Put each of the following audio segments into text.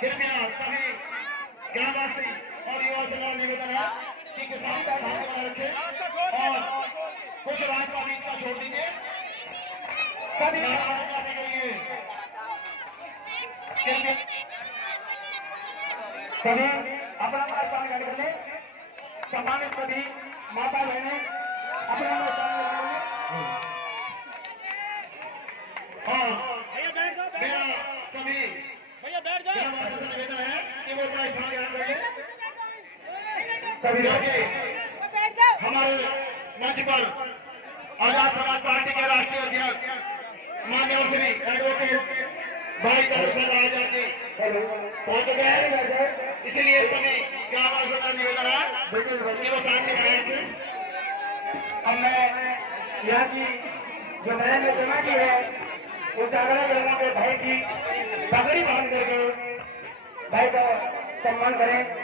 कृपया सभी ग्रामवासी और युवा से मेरा निवेदन है कि किसान का शांति बना रखें और कुछ रास्ता बीच का छोड़ दीजिए सभी करने के लिए सभी अपना मार्ग गाड़ी कर ले। सम्मानित सभी माता बहनें अपना मेरा सभी निवेदन है कि वो अपना स्थान ग्रहण कर ले। सभी लोग हमारे मंच पर आजाद समाज पार्टी के राष्ट्रीय अध्यक्ष माननीय श्री एडवोकेट भाई चंद्रशेखर आजाद जी पहुंच चुके हैं, इसलिए सभी ग्रामवासियों का निवेदन है कि वो शांति बनाए थे। अब मैं यहाँ की जो मैंने जमा की है वो जागरण लोगों के भाई की पगड़ी बांध करके भाई का सम्मान करें।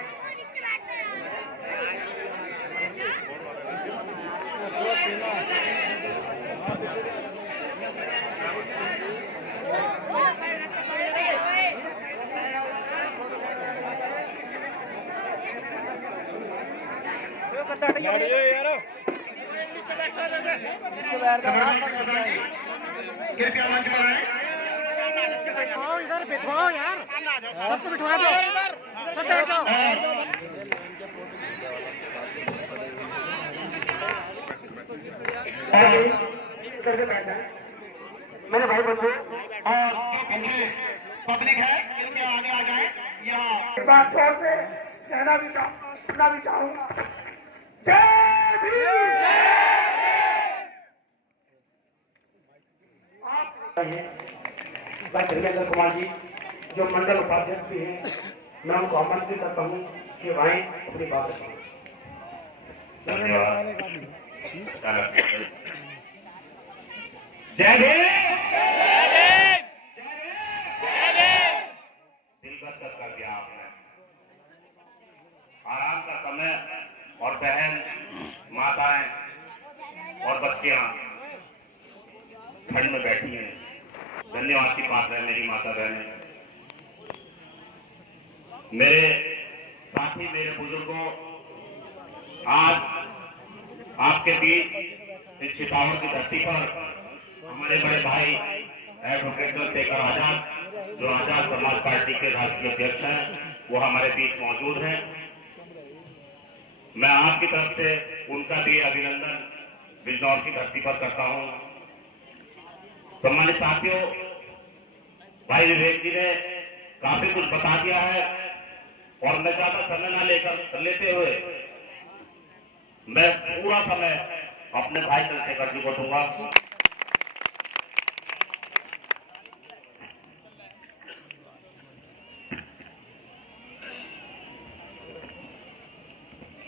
कृपया मंच पर आए। इधर बिठवाओ यार, सबको बिठवा दो, सब बैठ जाओ। मेरे भाई बंधु और जो पीछे पब्लिक है कृपया आगे आ जाए। यहाँ एक बार जोर से कहना भी चाहूंगा, जय भीम। भाई धर्मेंद्र कुमार जी जो मंडल उपाध्यक्ष भी हैं, मैं उनको आमंत्रित करता हूँ कि वह अपनी बात रखें। धन्यवाद। जय भीम। दिल गदगद कर दिया आपने। आराम का समय और बहन, माताएं और बच्चियां ठंड में बैठी हैं। धन्यवाद की बात है मेरी माता बहनें, मेरे साथी, मेरे बुजुर्गों, आज आपके बीच इस छिपावर की धरती पर हमारे बड़े भाई एडवोकेट चंद्रशेखर आजाद जो आजाद समाज पार्टी के राष्ट्रीय अध्यक्ष हैं, वो हमारे बीच मौजूद हैं। मैं आपकी तरफ से उनका भी अभिनंदन बिजनौर की धरती पर करता हूं। सम्मानित साथियों, भाई विवेक जी ने काफी कुछ बता दिया है और मैं ज्यादा समय न लेते हुए मैं पूरा समय अपने भाई चंद्रशेखर जी को दूंगा।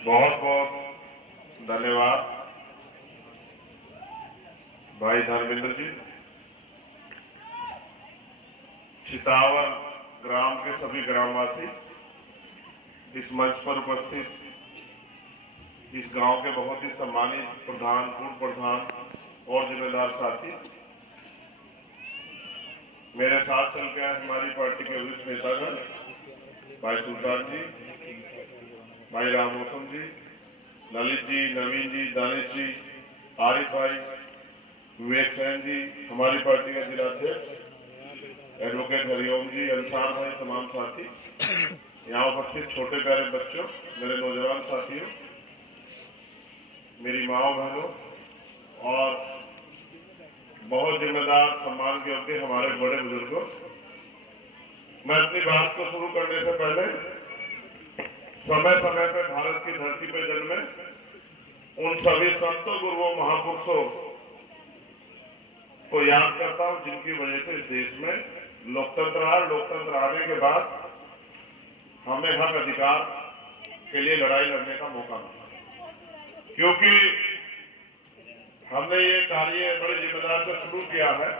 बहुत बहुत धन्यवाद भाई धर्मेंद्र जी। छितावर ग्राम के सभी ग्रामवासी, इस मंच पर उपस्थित इस गांव के बहुत ही सम्मानित प्रधान, पूर्व प्रधान और जिम्मेदार साथी, मेरे साथ चल के हमारी पार्टी के वरिष्ठ नेतागण भाई सुल्तान जी, भाई राममोहन जी, ललित जी, नवीन जी, दानिश जी, आरिफ भाई, विवेक सैन जी, हमारी पार्टी के जिला अध्यक्ष एडवोकेट हरिओम जी, अंसार भाई, तमाम साथी, यहाँ उपस्थित छोटे प्यारे बच्चों, मेरे नौजवान साथियों, मेरी माओ बहनों और बहुत जिम्मेदार, सम्मान के योग्य हमारे बड़े बुजुर्गों, मैं अपनी बात को शुरू करने से पहले समय समय पर भारत की धरती पर जन्मे उन सभी संतों, गुरुओं, महापुरुषों को याद करता हूं जिनकी वजह से इस देश में लोकतंत्र आने के बाद हमें हक अधिकार के लिए लड़ाई लड़ने का मौका मिला, क्योंकि हमने ये कार्य बड़े जिम्मेदार से शुरू किया है।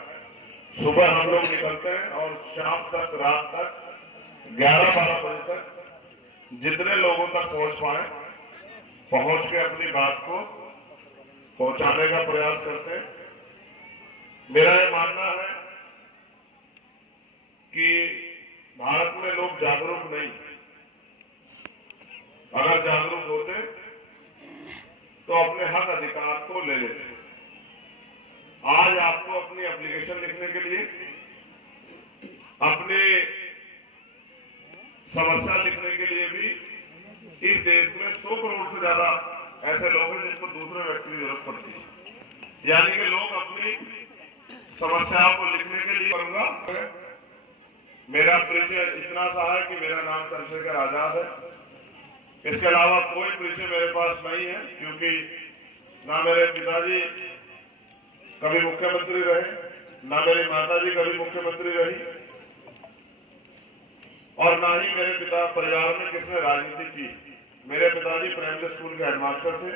सुबह हम लोग निकलते हैं और शाम तक, रात तक 11-12 बजे तक जितने लोगों तक पहुंच के अपनी बात को पहुंचाने का प्रयास करते हैं। मेरा ये मानना है कि भारत में लोग जागरूक नहीं, अगर जागरूक होते तो अपने हक अधिकार को ले लेते। आज आपको अपनी एप्लीकेशन लिखने के लिए, अपनी समस्या लिखने के लिए भी इस देश में 100 करोड़ से ज्यादा ऐसे लोग हैं जिनको दूसरे व्यक्ति की जरूरत पड़ती है। यानी कि लोग अपनी समस्याओं को लिखने के लिए करूंगा। मेरा परिचय इतना सा है कि मेरा नाम चंद्रशेखर आजाद है। इसके अलावा कोई परिचय मेरे पास नहीं है, क्योंकि ना मेरे पिताजी कभी मुख्यमंत्री रहे, ना मेरी माताजी कभी मुख्यमंत्री रही, और ना ही मेरे पिता परिवार में किसने राजनीति की। मेरे पिताजी प्राइमरी स्कूल के हेडमास्टर थे,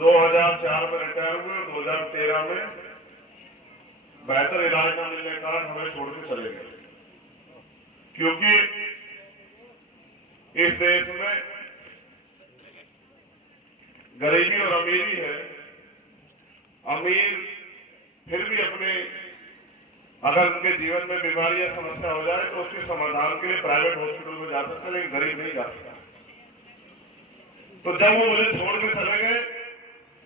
2004 में रिटायर हुए, 2013 में बेहतर इलाज न मिलने के कारण हमें छोड़ के चले गए। क्योंकि इस देश में गरीबी और अमीरी है। अमीर फिर भी अपने अगर उनके जीवन में बीमारी या समस्या हो जाए तो उसके समाधान के लिए प्राइवेट हॉस्पिटल में जा सकते हैं, लेकिन गरीब नहीं जा सकता। तो जब वो मुझे छोड़ के चले गए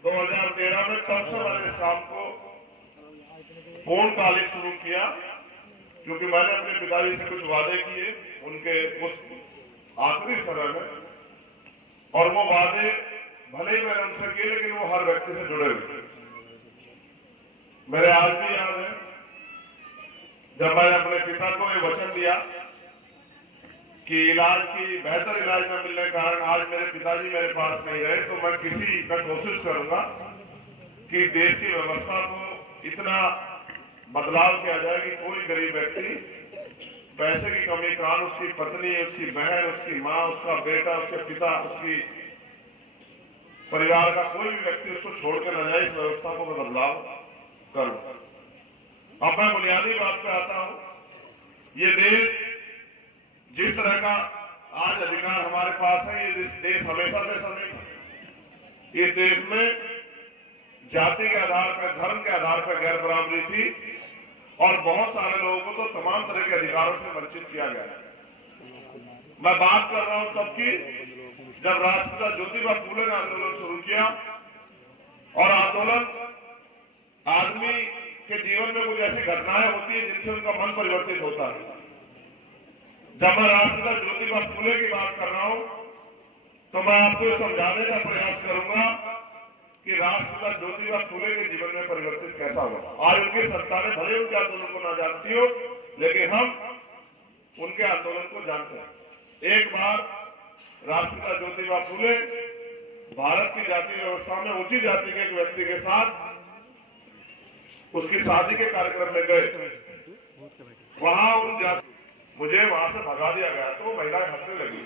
2013 में, तब से मैंने इस काम को पूर्णकालिक शुरू किया, क्योंकि मैंने अपने पिताजी से कुछ वादे किए उनके उस आखिरी समय में, और वो वादे भले ही मैंने उनसे किए, लेकिन वो हर व्यक्ति से जुड़े हुए। मेरे आज भी याद है जब मैंने अपने पिता को ये वचन दिया कि इलाज की बेहतर इलाज न मिलने के कारण आज मेरे पिताजी मेरे पास नहीं रहे, तो मैं कोशिश करूंगा कि देश की व्यवस्था को इतना बदलाव किया जाए कि कोई गरीब व्यक्ति पैसे की कमी के कारण उसकी पत्नी, उसकी बहन, उसकी माँ, उसका बेटा, उसके पिता, उसकी परिवार का कोई भी व्यक्ति उसको छोड़ के न जाए। इस व्यवस्था को मैं बदलाव करूं। अब मैं बुनियादी बात पे आता हूं। ये देश जिस तरह का आज अधिकार हमारे पास है, ये देश हमेशा से समय था। इस देश में जाति के आधार पर, धर्म के आधार पर गैर बराबरी थी, और बहुत सारे लोगों को तो तमाम तरह के अधिकारों से वंचित किया गया है। मैं बात कर रहा हूं तब की जब राष्ट्रपिता ज्योतिबा फूले ने आंदोलन शुरू किया, और आंदोलन आदमी के जीवन में कुछ ऐसी घटनाएं होती है जिनसे उनका मन परिवर्तित होता है। जब मैं राष्ट्रपिता ज्योतिबा फूले की बात कर रहा हूं तो मैं आपको समझाने का प्रयास करूंगा कि राष्ट्रपिता ज्योतिबा फूले के जीवन में परिवर्तित कैसा हुआ। आज उनकी संतानें भले उनके आंदोलन को ना जानती हो, लेकिन हम उनके आंदोलन को जानते हैं। एक बार राष्ट्रपिता ज्योतिबा फूले भारत की जाति व्यवस्था में ऊंची जाति के एक व्यक्ति के साथ उसकी शादी के कार्यक्रम में गए। वहां उन जाति मुझे वहां से भगा दिया गया, तो महिलाएं हंसने लगी।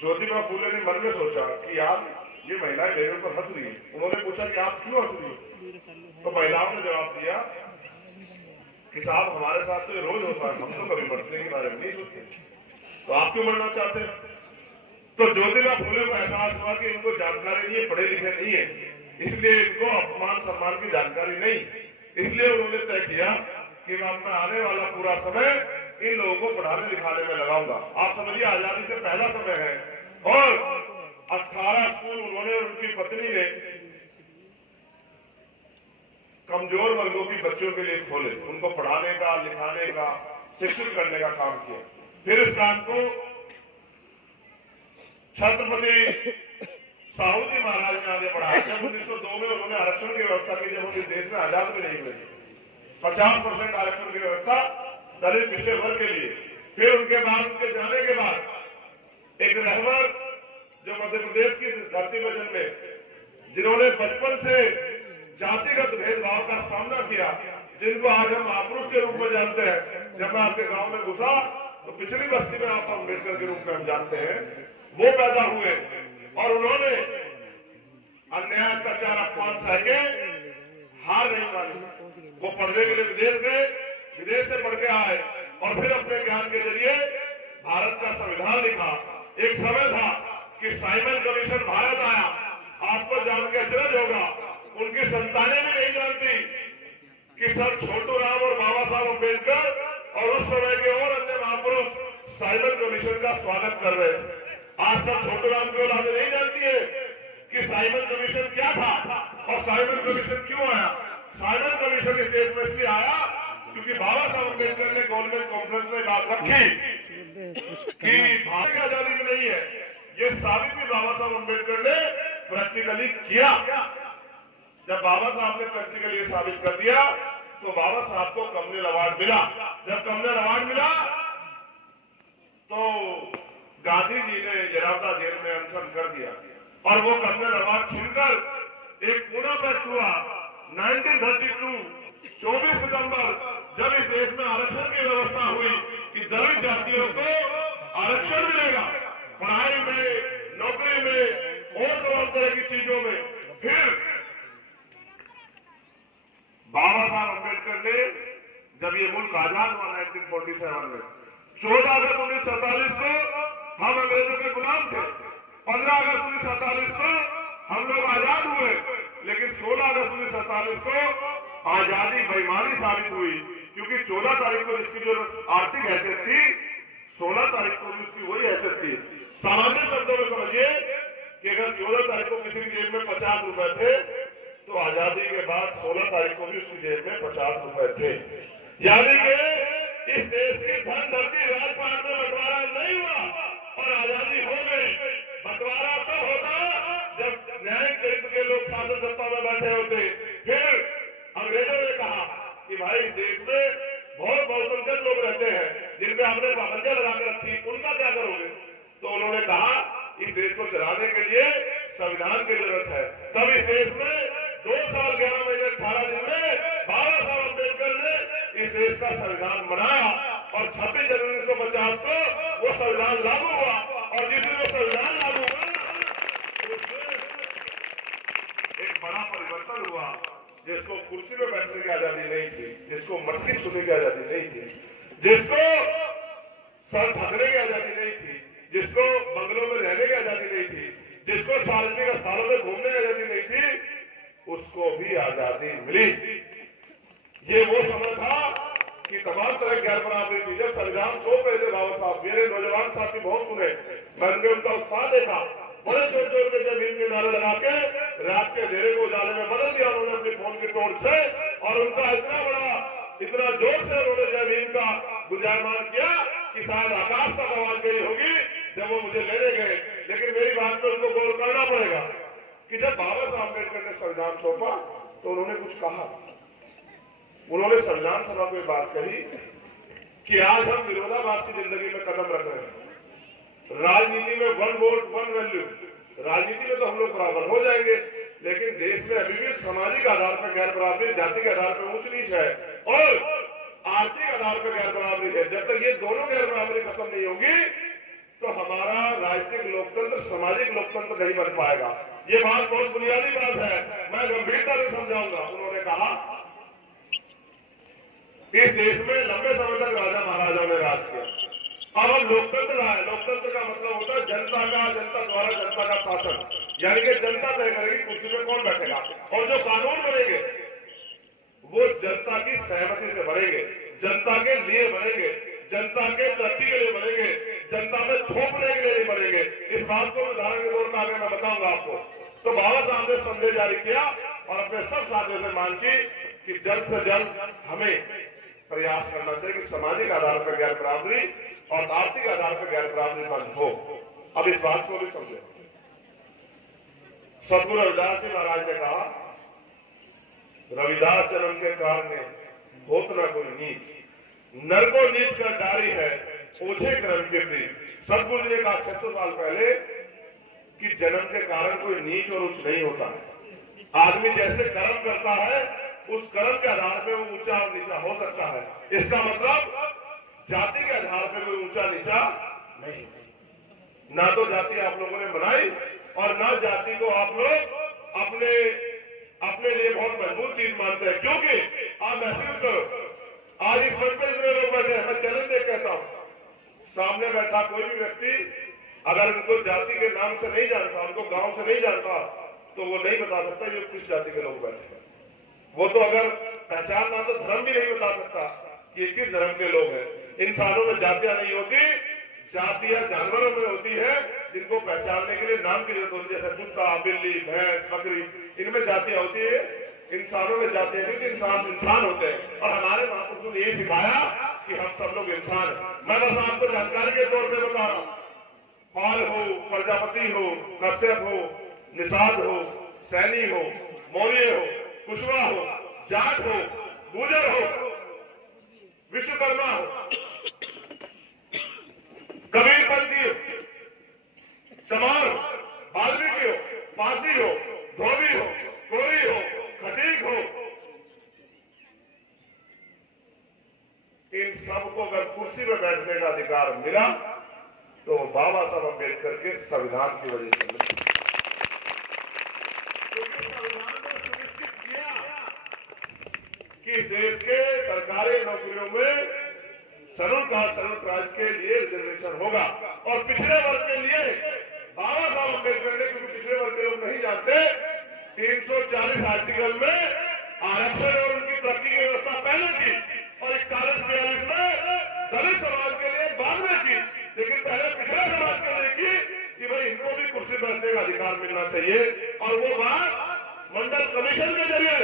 ज्योतिबा फूले ने मन में सोचा कि यार ये महिलाएं मेरे ऊपर हंस रही है। उन्होंने पूछा कि आप क्यों हंस रही है? तो महिलाओं ने जवाब दिया कि साहब हमारे साथ तो ये रोज होता है, हम तो कभी मरने के बारे में नहीं सोचते, तो आप क्यों मरना चाहते हैं? तो ज्योतिबा फूले को एहसास हुआ कि इनको जानकारी नहीं है, पढ़े लिखे नहीं है, इसलिए इनको अपमान सम्मान की जानकारी नहीं। इसलिए उन्होंने तय किया कि मैं अपना आने वाला पूरा समय इन लोगों को पढ़ाने लिखाने में लगाऊंगा। आप समझिए आजादी से पहला समय है, और 18 स्कूल उन्होंने और उनकी पत्नी ने कमजोर वर्गों की बच्चों के लिए खोले, उनको पढ़ाने का, लिखाने का, शिक्षित करने का काम किया। फिर इस काम को छत्रपति साहू जी महाराज ने आगे बढ़ाया। जब 1902 में उन्होंने आरक्षण की व्यवस्था की, जब हम इस देश में आजाद भी नहीं हुए, 50% आरक्षण की व्यवस्था दलित पिछड़े वर्ग के लिए। फिर उनके बाद, उनके जाने के बाद एक रहबर जो मध्य प्रदेश की धरती में जन्मे, जिन्होंने बचपन से जातिगत भेदभाव का सामना किया, जिनको आज हम महापुरुष के रूप में जानते हैं। जब मैं आपके गांव में घुसा तो पिछली बस्ती में आप अम्बेडकर के रूप में हम जानते हैं, वो पैदा हुए, और उन्होंने अन्याय, अत्याचार, अपमान सह के हार नहीं मानी। वो पढ़ने के लिए विदेश गए, विदेश से पढ़ के आए, और फिर अपने ज्ञान के जरिए भारत का संविधान लिखा। एक समय था कि साइमन कमीशन भारत आया, आपको जान के अचरज होगा, उनकी संतानें भी नहीं जानती कि सर छोटू राम और बाबा साहब अम्बेडकर और उस समय के और अन्य महापुरुष साइमन कमीशन का स्वागत कर रहे थे। आज सब छोटू राम की औलादें नहीं जानती है कि साइमन कमीशन क्या था और साइमन कमीशन क्यों आया। साइमन कमीशन इस देश में इसलिए आया क्योंकि बाबा साहब अम्बेडकर ने गोलमेज कॉन्फ्रेंस में बात रखी कि भारत की आजादी में नहीं है। ये साबित भी बाबा साहब अम्बेडकर ने प्रैक्टिकली किया। जब बाबा साहब ने प्रैक्टिकली ये साबित कर दिया तो बाबा साहब को कमलेल अवार्ड मिला। जब कमलेल अवार्ड मिला तो गांधी जी ने जरावदा जेल में अनशन कर दिया, और वो कमलेल अवार्ड छीनकर एक पुणे बैच हुआ 1932 24 सितंबर जब इस देश में आरक्षण की व्यवस्था हुई कि दलित जातियों को आरक्षण मिलेगा पढ़ाई में, नौकरी में और तमाम तरह की चीजों में, फिर बाबा साहब अम्बेडकर ने जब ये मुल्क आजाद हुआ 1947 में 14 अगस्त 1947 को हम अंग्रेजों के गुलाम थे, 15 अगस्त 1947 को हम लोग आजाद हुए, लेकिन 16 अगस्त 1947 को आजादी बेईमानी साबित हुई, क्योंकि 14 तारीख को जिसकी जो आर्थिक हैसियत थी 16 तारीख को भी उसकी वही हैसियत थी। सामान्य शब्दों में समझिए कि अगर 14 तारीख को किसी की जेब में 50 रुपए थे तो आजादी के बाद 16 तारीख को भी उसकी जेब में 50 रुपए थे। यानी कि इस देश की धन धरती राजपाट में बंटवारा नहीं हुआ और आजादी हो गई। बंटवारा तब होता जब न्यायिक चरित्र के लोग शासन सत्ता में बैठे होते। फिर अंग्रेजों ने कहा कि भाई देश में बहुत बहुसंख्यक लोग रहते हैं जिन पे आपने पाबंदियां लगा के रखी, उनका क्या करोगे? तो उन्होंने कहा इस देश को चलाने के लिए संविधान की जरूरत है। तब इस देश में 2 साल 11 महीने 18 दिन में बाबा साहब अम्बेडकर ने इस देश का संविधान बनाया और 26 जनवरी 1950 को वो संविधान लागू हुआ और जिस दिन वो संविधान लागू हुआ उसमें एक बड़ा परिवर्तन हुआ। जिसको कुर्सी में बैठने की आजादी नहीं थी, जिसको मट्टी छूने की आजादी नहीं थी, जिसको सर ढकने की आजादी नहीं थी, जिसको बंगलों में रहने की आजादी नहीं थी, जिसको सार्वजनिक स्थानों में घूमने की आजादी नहीं थी, उसको भी आजादी मिली। ये वो समय था कि तमाम तरह की गैर बराबरी थी। जब संविधान सौंप रहे थे बाबा साहब, मेरे नौजवान साथी बहुत सुने, मैंने उनका उत्साह देखा, बड़े जोर जोर के जब के नारे लगा के रात के अंधेरे को उजाले में बदल दिया उन्होंने अपने फोन की टोर्च से, और उनका इतना जोर से उन्होंने जय भीम का गुंजायमान किया कि शायद आकाश तक आवाज गई होगी जब वो मुझे लेने गए। लेकिन मेरी बात पर उनको गौर करना पड़ेगा कि जब बाबा साहब अम्बेडकर ने संविधान सौंपा तो उन्होंने कुछ कहा। उन्होंने संविधान सभा को बात कही कि आज हम विरोधाभास की जिंदगी में कदम रख रहे हैं। राजनीति में 1 वोट 1 वैल्यू, राजनीति में तो हम लोग बराबर हो जाएंगे, लेकिन देश में अभी भी सामाजिक आधार पर गैर बराबरी, जाति के आधार पर ऊंच नीच है और आर्थिक आधार पर गैर बराबरी है। जब तक ये दोनों गैर बराबरी खत्म नहीं होगी तो हमारा राजनीतिक लोकतंत्र, सामाजिक लोकतंत्र नहीं बन पाएगा। ये बात बहुत बुनियादी बात है, मैं गंभीरता से समझाऊंगा। उन्होंने कहा इस देश में लंबे समय तक राजा महाराजाओं ने राज किया, अब हम लोकतंत्र लाए। लोकतंत्र का मतलब होता है जनता का, जनता द्वारा जनता का शासन, यानी कि जनता तय करेगी कुर्सी में कौन बैठेगा और जो कानून बनेंगे वो जनता की सहमति से बनेंगे, जनता के लिए बनेंगे, जनता के तरक्की के लिए बनेंगे, जनता में थोपने के लिए नहीं बनेंगे। इस बात को उदाहरण के तौर पर आगे मैं बताऊंगा आपको। तो बाबा साहब ने संदेश जारी किया और अपने सब साथियों से मांग की कि जल्द से जल्द हमें प्रयास करना चाहिए कि सामाजिक आधार पर गैर बराबरी और आर्थिक आधार पर गैर बराबरी बंद हो। अब इस बात को भी समझो। सदगुरु रविदास जी महाराज ने कहा, रविदास जन्म के कारण होत न कोई नीच, नर को नीच कर डारी है ओछे कर्म के प्रीत। सदगुरु जी ने कहा 600 साल पहले कि जन्म के कारण कोई नीच और उच्च नहीं होता है। आदमी जैसे कर्म करता है उस कर्म के आधार पर वो ऊंचा और नीचा हो सकता है। इसका मतलब जाति के आधार पर कोई ऊंचा नीचा नहीं। ना तो जाति आप लोगों ने बनाई और ना जाति को आप लोग अपने लिए बहुत मजबूत चीज मानते हैं। क्योंकि आप महसूस करो, आज इस मंच पर इतने लोग बैठे हैं, मैं चैलेंज देख कहता हूं, सामने बैठा कोई भी व्यक्ति अगर उनको जाति के नाम से नहीं जानता, उनको गांव से नहीं जानता, तो वो नहीं बता सकता ये किस जाति के लोग बैठे हैं। वो तो अगर पहचान ना तो धर्म भी नहीं बता सकता कि ये किस धर्म के लोग हैं। इंसानों में जातियां नहीं होती, जातियां जानवरों में होती है जिनको पहचानने के लिए नाम की जरूरत होती है। जैसे कुत्ता, बिल्ली, भैंस, बकरी, इनमें जातियां होती है। इंसानों में जातियां नहीं होती, इंसान होते हैं। और हमारे महापुरुषों ने यही सिखाया कि हम सब लोग इंसान हैं। मैं बस आपको जानकारी के तौर पर बता रहा हूं, पाल हो, प्रजापति हो, कश्यप हो, निषाद हो, सैनी हो, मौर्य हो, कुशवाहा हो, जाट हो, गुर्जर हो, विश्वकर्मा हो, कबीरपंथी हो, चमार हो, वाल्मीकि हो, पासी हो, धोबी हो, कोरी हो, खटीक हो, सबको अगर कुर्सी में बैठने का अधिकार मिला तो बाबा साहब अम्बेडकर के संविधान की वजह से मिला। क्योंकि संविधान ने सुनिश्चित किया कि देश के सरकारी नौकरियों में शेड्यूल कास्ट शेड्यूल ट्राइब के लिए रिजर्वेशन होगा। और पिछड़े वर्ग के लिए बाबा साहब अम्बेडकर ने, क्योंकि पिछड़े वर्ग के लोग नहीं जानते, 340 आर्टिकल में आरक्षण और उनकी तरक्की की व्यवस्था पहले की और 41-42 में दलित समाज के लिए बाद में की, लेकिन पहले पिछड़े समाज के लिए की कि भाई इनको भी कुर्सी बैठने का अधिकार मिलना चाहिए। और वो बात मंडल कमीशन के जरिए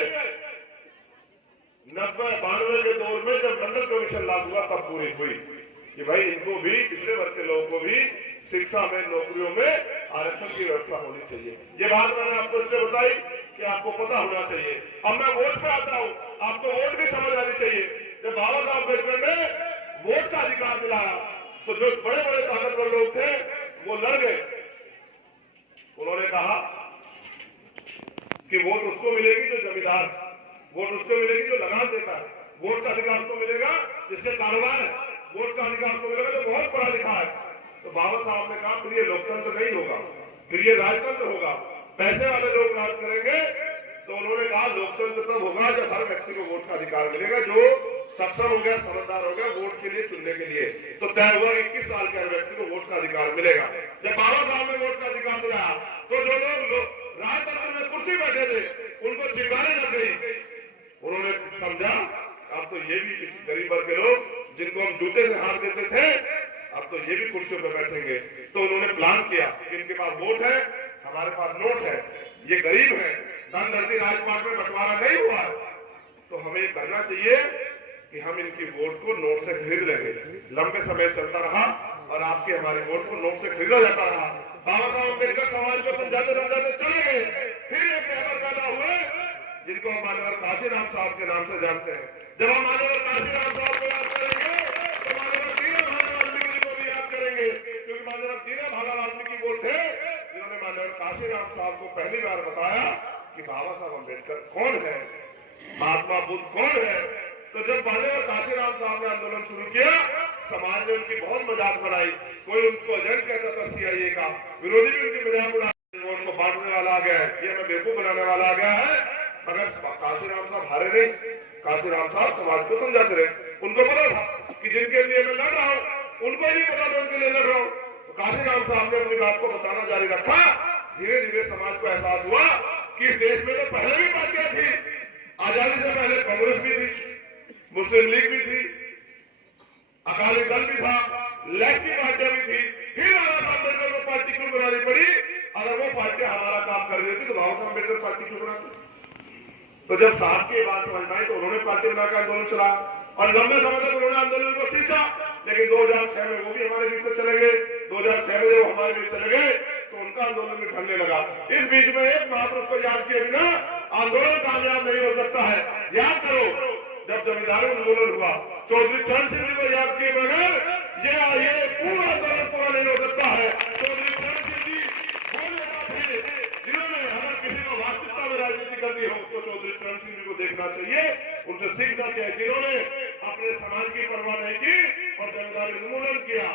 90-92 के दौर में जब मंडल कमीशन लागू हुआ तब पूरी हुई कि भाई इनको भी, पिछड़े वर्ग के लोगों को भी शिक्षा में, नौकरियों में आरक्षण की व्यवस्था होनी चाहिए। ये बात मैंने आपको इसलिए बताई कि आपको पता होना चाहिए। अब मैं वोट पे आता हूँ, आपको वोट भी समझ आनी चाहिए। जब बाबा साहब अम्बेडकर ने वोट का अधिकार दिलाया तो जो बड़े बड़े ताकतवर लोग थे वो लड़ गए। उन्होंने कहा कि वोट उसको मिलेगी जो जमींदार, वोट उसको मिलेगी जो लगान देता है, वोट का अधिकार उसको मिलेगा जिसके कारोबार है, वोट का अधिकार उसको मिलेगा जो बहुत पढ़ा लिखा है। तो बाबा साहब ने कहा फिर ये लोकतंत्र नहीं होगा, फिर ये राजतंत्र होगा, पैसे वाले लोग राज करेंगे। तो उन्होंने कहा लोकतंत्र तब होगा जब हर व्यक्ति को वोट का अधिकार मिलेगा, जो सक्षम हो गया, समझदार हो गया वोट के लिए, चुनने के लिए। तो तय हुआ 21 साल के हर व्यक्ति को वोट का अधिकार मिलेगा। जब बाबा साहब ने वोट का अधिकार दिलाया तो जो लोग राजतंत्र में कुर्सी बैठे थे उनको चिंगारी लग गई। उन्होंने समझा अब तो ये भी किसी गरीब वर्ग के लोग जिनको हम जूते से हाथ देते थे, अब तो ये भी कुर्सियों पर बैठेंगे। तो उन्होंने प्लान किया कि इनके पास वोट है, हमारे पास नोट है, ये गरीब है, धन धरती राजपाट में बंटवारा नहीं हुआ है, तो हमें ये करना चाहिए कि हम इनकी वोट को नोट से खरीद लेंगे। लंबे समय चलता रहा और आपकी हमारी वोट को नोट से खरीदा जाता रहा। बाबा साहब अम्बेडकर समाज को समझाते समझाते चले गए। फिर एक अहमद पैदा हुए जिनको हम मानवर काशीराम साहब के नाम से जानते हैं। जब हम मानवर काशीराम साहब को याद करेंगे तो मानवर दीना भागा वाल्मीकि को भी याद करेंगे, क्योंकि मानवर दीना भागा वाल्मीकि वो थे जिन्होंने मानवर काशीराम साहब को पहली बार बताया कि बाबा साहब अम्बेडकर कौन है, महात्मा बुद्ध कौन है। तो जब मानवर काशीराम साहब ने आंदोलन शुरू किया, समाज ने उनकी बहुत मजाक बनाई। कोई उनको एजेंट कहता था CIA का, विरोधी भी उनकी मजाक उड़ा, वोट को बांटने वाला आ गया है, ये हमें बेवकूफ बनाने वाला आ गया है। मगर काशीराम साहब हारे नहीं, काशीराम साहब समाज को समझाते रहे। उनको पता था कि जिनके लिए मैं लड़ रहा हूँ उनको ही नहीं पता मैं उनके लिए लड़ रहा हूँ। तो काशीराम साहब ने अपनी बात को बताना जारी रखा। धीरे धीरे समाज को एहसास हुआ कि इस देश में तो पहले भी पार्टियां थी, आजादी से पहले कांग्रेस भी थी, मुस्लिम लीग भी थी, अकाली दल भी था, लेफ्ट की पार्टियां भी थी। फिर बाबा साहब अम्बेडकर को पार्टी क्यों बनानी पड़ी? अगर वो पार्टियां हमारा काम कर रही थी तो बाबा साहब अम्बेडकर पार्टी क्यों बनाती? तो जब साहब की बात समझ में आई तो उन्होंने पार्टी बनाकर आंदोलन चलाया और लंबे समय तक उन्होंने आंदोलन को सींचा। लेकिन 2006 में वो भी हमारे बीच से चले गए। 2006 में जब हमारे बीच चले गए तो उनका आंदोलन भी ठंडने लगा। इस बीच में एक महापुरुष को याद किए बिना आंदोलन कामयाब नहीं हो सकता है। याद करो, जब जमींदारी उन्मूलन हुआ, चौधरी चरण सिंह जी को याद किए बगैर ये पूरा आंदोलन पूरा नहीं हो सकता है। चौधरी चरण सिंह जी वो नेता थे जिन्होंने, अगर किसी को वास्तविकता में राजनीति करनी हो तो चौधरी चरण सिंह जी को देखना चाहिए, उनसे सीखना चाहिए, जिन्होंने अपने समाज की परवाह नहीं की और जमींदारी उन्मूलन किया,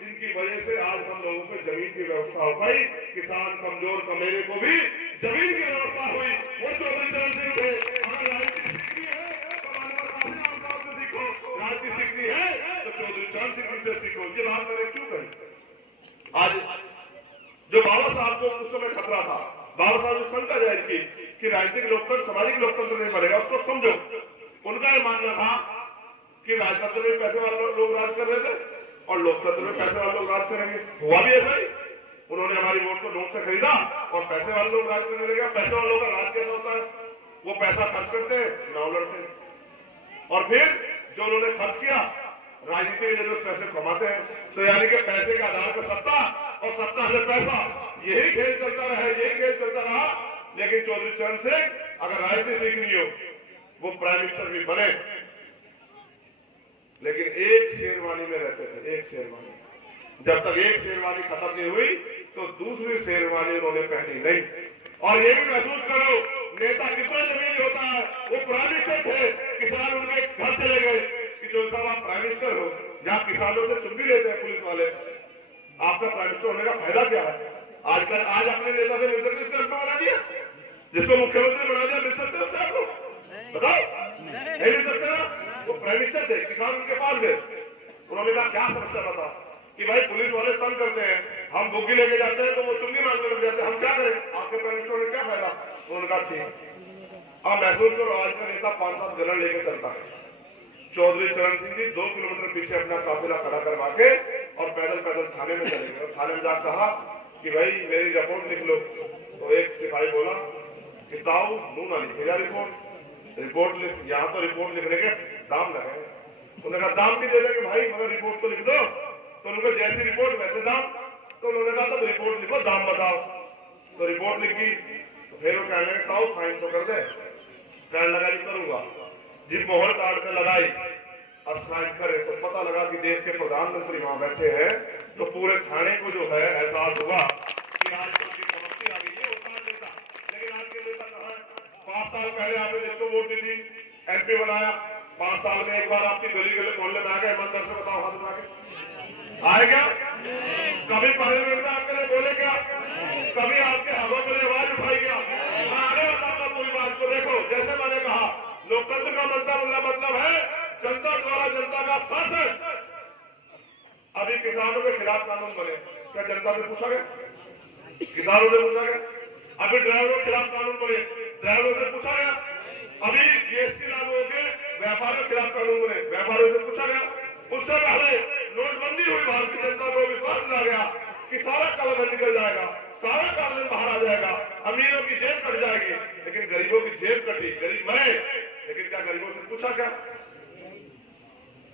जिनकी वजह से आज हम लोगों को जमीन की व्यवस्था हो पाई, किसान कमजोर कमेरे को भी जमीन की व्यवस्था हुई, वो चौधरी चरण सिंह थे। अगर राजनीति सीखनी है तो मानवर काशीराम साहब से सीखो, राजनीति सीखनी है तो चौधरी चरण सिंह से सीखो। ये बात मैंने क्यों कही? आज जो बाबा साहब को उस समय खतरा था, बाबा साहब ने शंका जाहिर की कि राजनीतिक लोकतंत्र, सामाजिक लोकतंत्र नहीं बनेगा, उसको समझो। उनका यह मानना था कि राजतंत्र में पैसे वाले लोग राज कर रहे थे और लोकतंत्र में पैसे वाले लोग राज करेंगे। हुआ भी ऐसा ही। उन्होंने हमारी वोट को नोट से खरीदा और पैसे वाले लोग राज करने लगे। पैसे वाले लोगों का राज कैसा होता है? वो पैसा खर्च करते हैं, चुनाव लड़ते हैं और फिर जो उन्होंने खर्च किया राजनीति में जब पैसे कमाते हैं, तो यानी कि पैसे के आधार पर सत्ता और सत्ता से पैसा, यही खेल चलता रहा, यही खेल चलता रहा। लेकिन चौधरी चरण सिंह अगर राजनीति सीखनी हो वो प्राइम मिनिस्टर भी बने, लेकिन एक शेरवानी में रहते थे, एक शेरवानी। जब तक एक शेरवानी खत्म नहीं हुई तो दूसरी शेरवानी उन्होंने पहनी नहीं। और ये भी महसूस करो, नेता कितना जमीन होता है। वो प्राइम मिनिस्टर थे, किसान उनके घर चले गए कि जो साहब आप प्राइम मिनिस्टर हो, जहाँ किसानों से चुंगी लेते हैं पुलिस वाले, आपका प्राइम मिनिस्टर होने का फायदा क्या है? आजकल आज अपने नेता से मिल सकते, इसको बना दिया, जिसको मुख्यमंत्री बना दिया, मिल सकते उससे आप लोग? बताओ, नहीं मिल सकते ना? वो प्राइम मिनिस्टर थे, किसान उनके पास गए, उन्होंने कहा क्या समस्या बताओ कि भाई पुलिस वाले तंग करते हैं, हम बुग्गी लेके जाते हैं तो वो चुंगी मांगने लग जाते हैं, हम क्या करें? आपके प्राइम मिनिस्टर ने क्या फायदा? उन्होंने कहा ठीक। अब महसूस करो, आज का नेता 5-7 गनर लेके चलता है। चौधरी चरण सिंह जी 2 किलोमीटर पीछे अपना काफिला खड़ा करवा के और पैदल पैदल थाने में चले गए। थाने में जाकर कहा कि भाई मेरी रिपोर्ट लिख लो। तो एक सिपाही बोला कि ताऊ मुंह ना लिखेगा रिपोर्ट लिख, यहाँ तो रिपोर्ट लिखने के दाम लगे। उन्होंने कहा दाम भी दे देंगे भाई, मगर रिपोर्ट तो लिख दो। तो उन्होंने जैसी रिपोर्ट वैसे दाम। तो उन्होंने कहा तब रिपोर्ट लिखो, दाम बताओ। तो रिपोर्ट लिखी, तो फिर वो कहने लगे ताऊ साइन तो कर दे। कहने लगा जी करूंगा। जी मोहर काट कर लगाई और साइन करे तो पता लगा कि देश के प्रधानमंत्री वहां बैठे हैं। तो पूरे थाने को जो है एहसास हुआ कि आज तो की समस्या आ गई है, उतना नेता। लेकिन आज के नेता कहाँ है? 5 साल पहले आपने जिसको वोट दी थी, एमपी बनाया, 5 साल में एक बार आपकी गली गली मोहल्ले में आ गए? ईमानदार से बताओ, हाथ उठा के आए क्या? कभी पार्लियामेंट में आपके लिए बोले क्या? कभी आपके हाथों के लिए आवाज उठाई क्या? मैं आगे बताऊंगा पूरी बात को। देखो, जैसे मैंने कहा, लोकतंत्र का मतलब है जनता द्वारा जनता का शासन। अभी किसानों के खिलाफ कानून बने, क्या जनता से पूछा गया? किसानों से पूछा गया? अभी ड्राइवरों के खिलाफ कानून बने, ड्राइवरों से पूछा गया? अभी जीएसटी लागू होकर व्यापारियों के खिलाफ कानून बने, व्यापारियों से पूछा गया? उससे पहले नोटबंदी हुई, भारतीय जनता को विश्वास दिया गया कि सारा कालाधन निकल जाएगा, सारा कालाधन बाहर आ जाएगा, अमीरों की जेब कट जाएगी। लेकिन गरीबों की जेब कटी, गरीब मरे, लेकिन क्या गरीबों से पूछा क्या?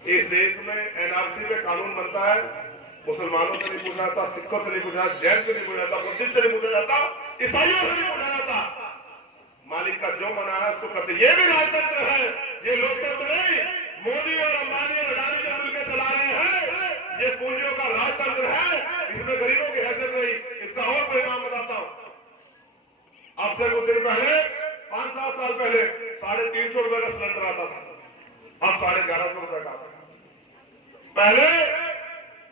इस देश में एनआरसी में कानून बनता है, मुसलमानों से नहीं पूछा जाता, सिखों से नहीं पूछा जाता, जैन से नहीं पूछा जाता, बुद्धिस्ट से नहीं पूछा जाता, ईसाइयों से नहीं पूछा जाता। मालिक का जो मना है उसको करते। ये भी राजतंत्र है, ये लोकतंत्र नहीं। मोदी और अंबानी और अडानी जो मिलकर चला रहे हैं, ये पूंजियों का राजतंत्र है, इसमें गरीबों की हैसियत नहीं। इसका और परिणाम बताता हूं। अब से कुछ दिन पहले, 5-7 साल पहले 350 रुपए का सिलेंडर आता था, अब 1150 रुपए का आता है। पहले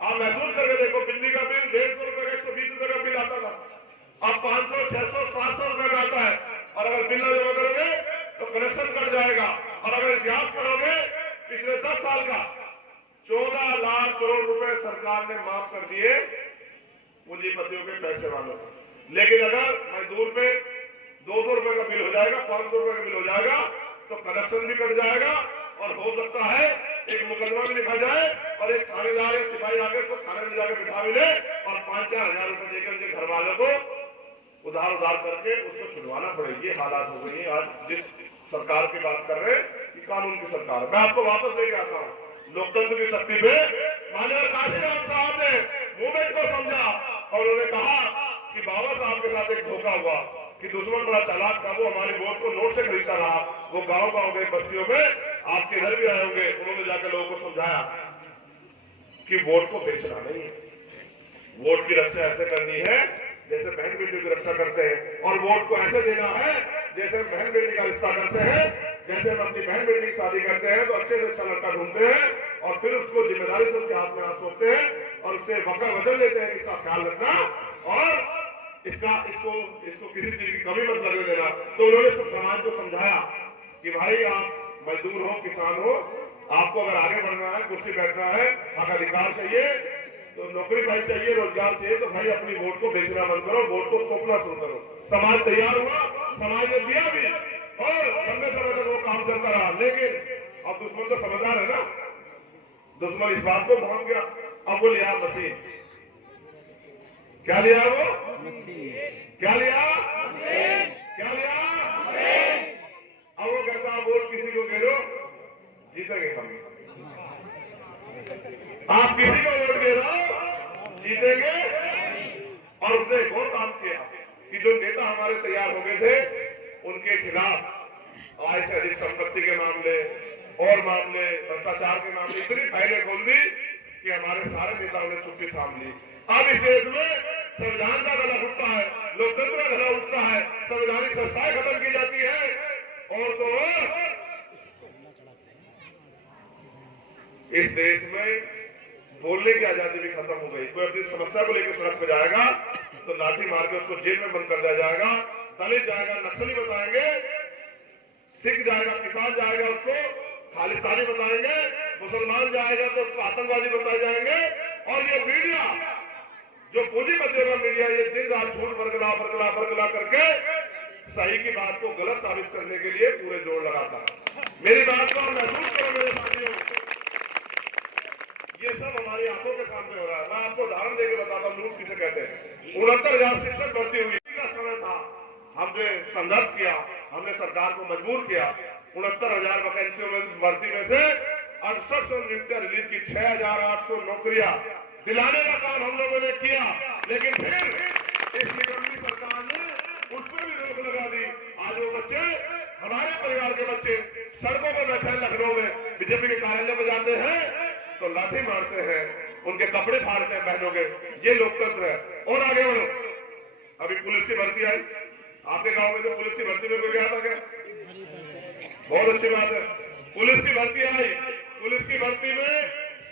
आप महसूस करके देखो, बिजली का बिल 150 रुपए का, 120 रुपए का बिल आता था, अब 500, 600, 700 रुपए का आता है। और अगर बिल न जमा करोगे तो कनेक्शन कट जाएगा। और अगर इतिहास पढ़ोगे पिछले 10 साल का, 14 लाख करोड़ रुपए सरकार ने माफ कर दिए पूंजीपतियों के पैसे वालों को। लेकिन अगर मजदूर पे 200 रुपए का बिल हो जाएगा, 500 रुपए का बिल हो जाएगा, तो कनेक्शन भी कट जाएगा। और हो सकता है एक मुकदमा भी लिखा जाए और एक थानेदार या सिपाही आकर उसको थाने में जाकर बिठा भी ले और 5-4 हजार रुपए देकर उनके घर वालों को उधार करके उसको छुड़वाना पड़ेगी। ये हालात हो गई है आज जिस सरकार की बात कर रहे हैं कि कानून की सरकार। मैं आपको वापस लेके आता हूँ लोकतंत्र की शक्ति पे। माननीय काशीराम साहब ने मूवमेंट को समझा और उन्होंने कहा कि बाबा साहब के साथ एक धोखा हुआ कि दुश्मन बड़ा चालाक था, वो हमारी वोट को नोट से खरीदता रहा। वो गांव गए, बस्तियों में, आपके घर भी आए होंगे, उन्होंने जाकर लोगों को समझाया कि वोट को बेचना नहीं है, वोट की रक्षा ऐसे करनी है जैसे बहन बेटी की रक्षा करते हैं, और वोट को ऐसे देना है जैसे बहन बेटी का रिश्ता करते हैं। जैसे हम अपनी बहन बेटी की शादी करते हैं तो अच्छे से अच्छा लड़का ढूंढते हैं और फिर उसको जिम्मेदारी से उसके हाथ में हाथ सौंपते हैं और उससे वचन लेते हैं कि इसका ख्याल रखना और इसको किसी चीज की कमी मत लगने देना। तो उन्होंने सब समाज को समझाया कि भाई आप मजदूर हो, किसान हो, आपको अगर आगे बढ़ना है, कुर्सी बैठना है, आपका अधिकार चाहिए, तो नौकरी भाई चाहिए, रोजगार चाहिए, तो भाई अपनी वोट को बेचना बंद करो, वोट को सौंपना शुरू करो। समाज तैयार हुआ, समाज ने दिया भी और लंबे समय तक वो काम चलता रहा। लेकिन अब दुश्मन तो समझदार है ना, दुश्मन इस बात को भाग गया, अब वो लिया मशीन। क्या लिया वो? क्या लिया? क्या लिया? अब वो कहता वोट किसी को दे दो, जीतेंगे हम। आप किसी को वोट दे रहे हो, जीतेंगे। और उसने एक और काम किया कि जो नेता हमारे तैयार हो गए थे उनके खिलाफ आय से अधिक संपत्ति के मामले और मामले, भ्रष्टाचार के मामले इतनी फाइलें खोल दी कि हमारे सारे नेताओं ने चुप्पी थाम ली। अब इस देश में संविधान का गला उठता है, लोकतंत्र का गला उठता है, संवैधानिक संस्थाएं खत्म की जाती है और तो और इस देश में बोलने की आजादी भी खत्म हो गई। कोई अपनी समस्या को लेकर सड़क पर जाएगा तो लाठी मार के उसको जेल में बंद कर दिया जाएगा। दलित जाएगा नक्सली बताएंगे, सिख जाएगा किसान जाएगा उसको खालिस्तानी बताएंगे, मुसलमान जाएगा तो आतंकवादी बताए जाएंगे। और ये मीडिया जो पूंजीपतियों का मीडिया ये दिन रात झूठ बरगला करके सही की बात को गलत साबित करने के लिए पूरे जोर लगाता है। मेरी बात को महसूस करो मेरे साथियों, ये सब हमारी आंखों के सामने हो रहा है। मैं आपको उदाहरण देकर बताता हूँ लूट किसे कहते हैं। 69,000 शिक्षक भर्ती हुई का समय था, हमने संघर्ष किया, हमने सरकार को मजबूर किया। 69,000 वैकेंसियों में भर्ती में से 6800 नियुक्तियां रिलीज की, 6,800 नौकरियां दिलाने का काम हम लोगों ने किया। लेकिन फिर इस निगमनी सरकार ने उस पर भी रोक लगा दी। आज वो बच्चे, हमारे परिवार के बच्चे सड़कों पर बैठे हैं, लखनऊ में बीजेपी के कार्यालय में जाते हैं तो लाठी मारते हैं, उनके कपड़े फाड़ते हैं बहनों के। ये लोकतंत्र है। और आगे बढ़ो, अभी पुलिस की भर्ती आई आपके गांव में, तो पुलिस की भर्ती में कोई गया था क्या? बहुत अच्छी बात है, पुलिस की भर्ती आई। पुलिस की भर्ती में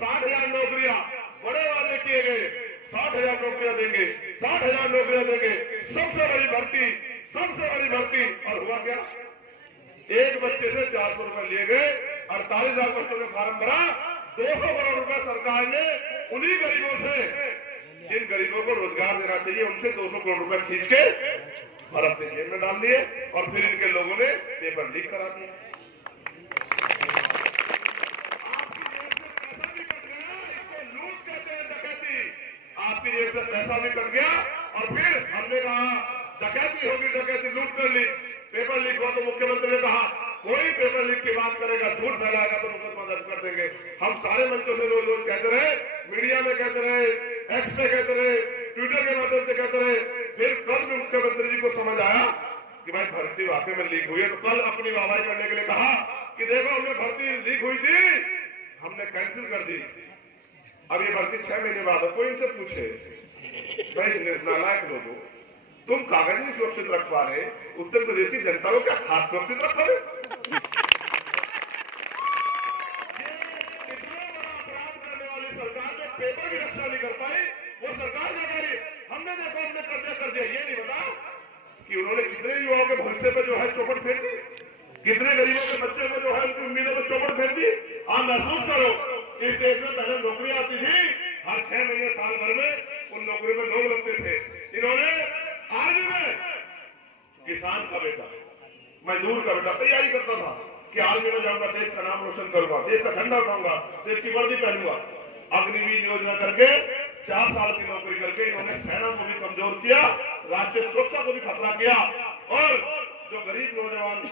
60,000 नौकरियां, बड़े वादे किए गए, 60,000 नौकरियां देंगे, 60,000 नौकरियां देंगे, सबसे बड़ी भर्ती, सबसे बड़ी भर्ती। और हुआ क्या? एक बच्चे से 400 रुपए लिए गए, 48,000 बच्चों ने फार्म भरा, 200 करोड़ रुपए सरकार ने उन्हीं गरीबों से, जिन गरीबों को रोजगार देना चाहिए, उनसे 200 करोड़ रुपए खींच के और अपने जेब में डाल दिए। और फिर इनके लोगों ने पेपर लीक करा दिया। आपकी जेब से पैसा भी कट गया और फिर हमने कहा डकैती होगी, डकैती लूट कर ली, पेपर लीक हुआ तो मुख्यमंत्री ने कहा कोई पेपर लीक की बात करेगा, झूठ फैलाएगा तो मुकदमा दर्ज कर देंगे। हम सारे मंचों से रोज रोज कहते रहे, मीडिया में कहते रहे, एक्स में कहते रहे, ट्विटर के माध्यम से कहते रहे। फिर कल भी मुख्यमंत्री जी को समझ आया कि भाई भर्ती वाकई में लीक हुई है, तो कल अपनी वाहवाही करने के लिए कहा कि देखो हमने भर्ती लीक हुई थी, हमने कैंसिल कर दी, अब ये भर्ती 6 महीने बाद है। कोई इनसे पूछे भाई नालायक लोगों, तुम कागज नहीं सुरक्षित रख पा रहे, उत्तर प्रदेश की जनता को क्या हाथ सुरक्षित रख पाए? इतना बड़ा अपराध करने वाली सरकार जो पेपर की रक्षा नहीं कर पाई, वो सरकार क्या करी? हमने देखो हमने कब्जा कर दिया। ये नहीं बता कि उन्होंने कितने युवाओं के भविष्य पे जो है चौपट फेर दी, कितने गरीबों के बच्चे को जो है उनकी उम्मीदों में चौपट फेर दी। आप महसूस करो, इस देश में पहले नौकरी आती थी, हर 6 महीने साल भर में उन नौकरी में लोग लगते थे। इन्होंने आर्मी में किसान का बेटा, मजदूर का बेटा तैयारी करता था कि आर्मी में जाऊंगा, देश का नाम रोशन करूंगा, देश का झंडा उठाऊंगा, देश की वर्दी पहनूंगा। अग्निवीर योजना करके 4 साल की नौकरी करके इन्होंने सेना को भी कमजोर किया, राष्ट्रीय सुरक्षा को भी खतरा किया। और जो गरीब नौजवान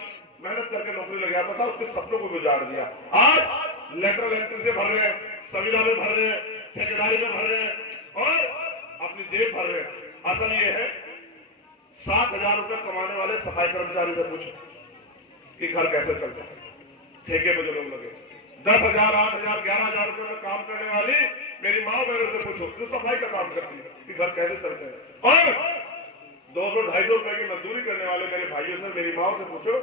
मेहनत करके नौकरी लग जाता था, उसके सपनों को गुजार दिया। आज लेटरल एंट्री से भर रहे हैं, संविदा में भर रहे हैं, ठेकेदारी में भर रहे हैं और अपनी जेब भर रहे हैं। असल ये है, 60,000 रुपए कमाने वाले सफाई कर्मचारी से पूछो कि घर कैसे चलता है। ठेके पे जो लोग लगे 10,000, 8,000, 11,000 रुपए में काम करने वाली मेरी माँ बहनों से पूछो जो सफाई का काम करती है कि घर कैसे चलते हैं। और 200-250 रुपए की मजदूरी करने वाले मेरे भाइयों से, मेरी माँ से पूछो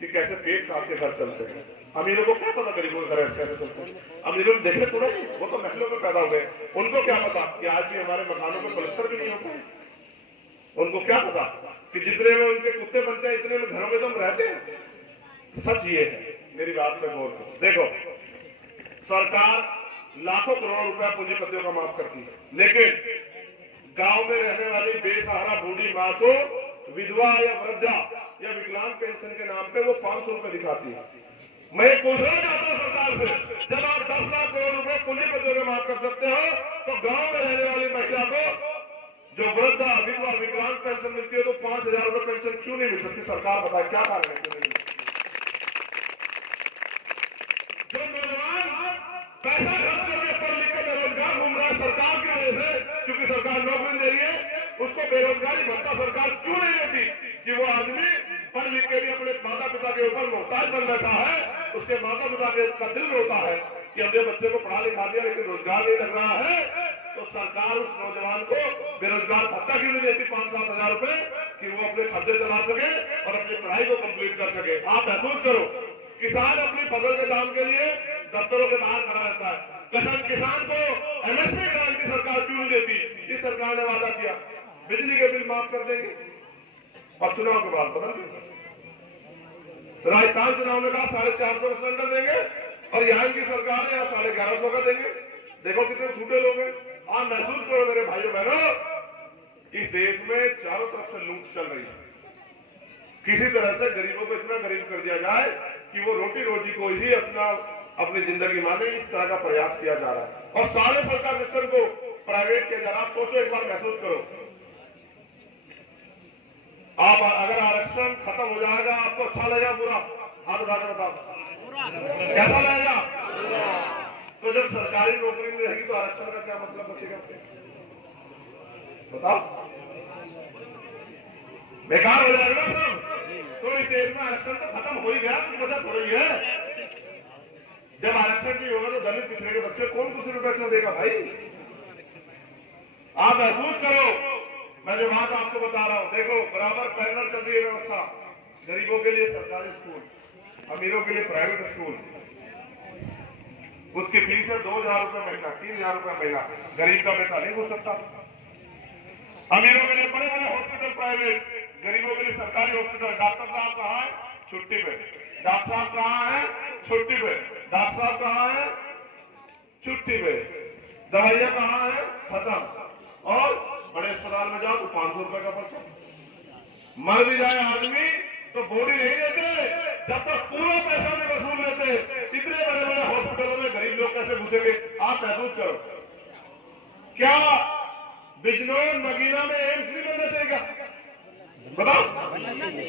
कि कैसे पेट काट के घर चलते हैं। अमीरों को क्या पता गरीबों के घर कैसे चलते हैं? अमीरों ने देखे थोड़ा ही, वो तो महलों में पैदा हो गए, उनको क्या पता कि आज भी हमारे मकानों में पलस्तर भी नहीं होता है। उनको क्या पता कि जितने में उनके कुत्ते बनते हैं इतने में घरों में तुम रहते हैं। सच ये है, मेरी बात पे गौर करो। देखो, सरकार लाखों करोड़ रुपया पूंजीपतियों का माफ करती है, लेकिन गांव में रहने वाली बेसहारा बूढ़ी माँ को विधवा या वृद्धा या विकलांग पेंशन के नाम पे वो 500 रुपए दिखाती है। मैं पूछना चाहता हूँ सरकार से, जब आप 10 लाख करोड़ रुपए पूंजीपतियों का माफ कर सकते हो, तो गांव में रहने वाली महिला को जो वृद्धा विधवा विकलांग पेंशन मिलती है तो 5,000 रुपए पेंशन क्यों नहीं मिल सकती? सरकार बताए क्या कारण है? जो नौजवान पैसा खर्च करके पढ़ लिख कर बेरोजगार घूम रहा है सरकार की वजह से, क्योंकि सरकार नौकरी दे रही है, उसको बेरोजगारी भत्ता सरकार क्यों नहीं देती? कि वो आदमी पढ़ लिख के भी अपने माता पिता के ऊपर मोहताज बन बैठा है, उसके माता पिता का दिल रोता है कि हमने बच्चे को पढ़ा लिखा दिया लेकिन रोजगार नहीं लग रहा है। तो सरकार उस नौजवान को बेरोजगार भत्ता क्यों नहीं देती 5-7 हजार रुपए, कि वो अपने खर्चे चला सके और अपनी पढ़ाई को कंप्लीट कर सके? आप महसूस करो, किसान अपनी फसल के दाम के लिए दफ्तरों के बाहर खड़ा रहता है। किसान को एमएसपी गारंटी सरकार क्यों नहीं देती? इस सरकार ने वादा किया बिजली के बिल माफ कर देंगे और चुनाव के बाद बदल देंगे। राजस्थान चुनाव में कहा 450 सिलेंडर देंगे और यहाँ की सरकार है 1150 का देंगे। देखो कितने छूटे लोग हैं। आप महसूस करो मेरे भाइयों बहनों, इस देश में चारों तरफ से लूट चल रही है। किसी तरह से गरीबों को इतना गरीब कर दिया जाए कि वो रोटी रोजी को ही अपनी जिंदगी माने, इस तरह का प्रयास किया जा रहा है और सारे सरकार सिस्टम को प्राइवेट किया जा रहा है। आप सोचो, एक बार महसूस करो, आप अगर आरक्षण खत्म हो जाएगा आपको अच्छा लगेगा बुरा? हाथ उठा के बताओ, कैसा लगेगा? तो जब सरकारी नौकरी में रहेगी तो आरक्षण का क्या मतलब बचेगा? बताओ, बेकार हो जाएगा सब। तो इस देश में आरक्षण तो खत्म हो ही गया, कुछ बचा थोड़ा ही है। जब आरक्षण की होगा तो दलित पिछड़े के बच्चे कौन दूसरे बैठना देगा भाई? आप महसूस करो, मैं जो बात आपको बता रहा हूं। देखो, बराबर पैरेलल चल रही है व्यवस्था। गरीबों के लिए सरकारी स्कूल, अमीरों के लिए प्राइवेट स्कूल। उसकी फीस है 2000 रुपए महीना, 3000 रुपए महीना। गरीब का बेटा नहीं घुस सकता। अमीरों के लिए बड़े बड़े हॉस्पिटल प्राइवेट, गरीबों के लिए सरकारी हॉस्पिटल। डॉक्टर साहब कहाँ है? छुट्टी पे। डॉक्टर साहब कहाँ है? छुट्टी पे। डॉक्टर साहब कहाँ है? छुट्टी पे। दवाइयां कहाँ है? खत्म। और बड़े अस्पताल में जाओ तो 500 रुपए का पर्चा। मर भी जाए आदमी तो बॉडी नहीं देते जब तक पूरा पैसा नहीं वसूल लेते। इतने बड़े बड़े हॉस्पिटलों में गरीब लोग कैसे घुसेंगे? आप महसूस करो। क्या बिजनौर नगीना में एम्स नहीं बनना चाहिए? क्या बताओ,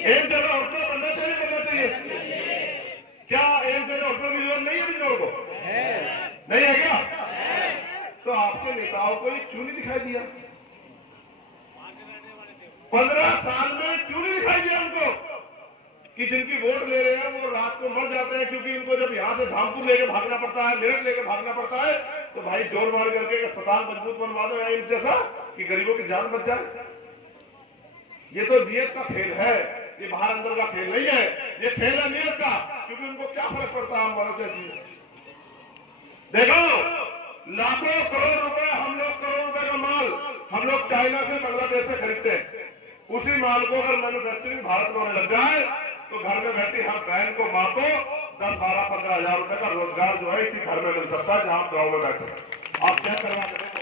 एम्स जगह हॉस्पिटल बनना चाहिए, बनना चाहिए? क्या एम्स जगह हॉस्पिटल की जरूरत नहीं है बिजनौर को? नहीं है क्या? तो आपके नेताओं को ये क्यों नहीं दिखाई दिया? 15 साल में क्यों नहीं दिखाई दिया उनको कि जिनकी वोट ले रहे हैं वो रात को मर जाते हैं? क्योंकि इनको जब यहां से धामपुर लेके भागना पड़ता है, मेरठ लेके भागना पड़ता है, तो भाई जोर मार करके अस्पताल मजबूत बनवा दो एम्स जैसा कि गरीबों की जान बच जाए। ये तो नियत का खेल है, ये बाहर अंदर का खेल नहीं है, ये खेल है नियत का। क्योंकि उनको क्या फर्क पड़ता है हमारे से? देखो, लाखों करोड़ रुपए हम लोग, करोड़ रुपए का माल हम लोग चाइना से, बांग्लादेश से खरीदते हैं। उसी माल को अगर मैन्युफैक्चरिंग भारत में होने लग जाए तो घर में बैठी हर बहन को, माँ को 10, 12, 15 हजार रुपए का रोजगार जो है इसी घर में मिल सकता है जहां गाँव में बैठे। आप चेक करवा के देखो,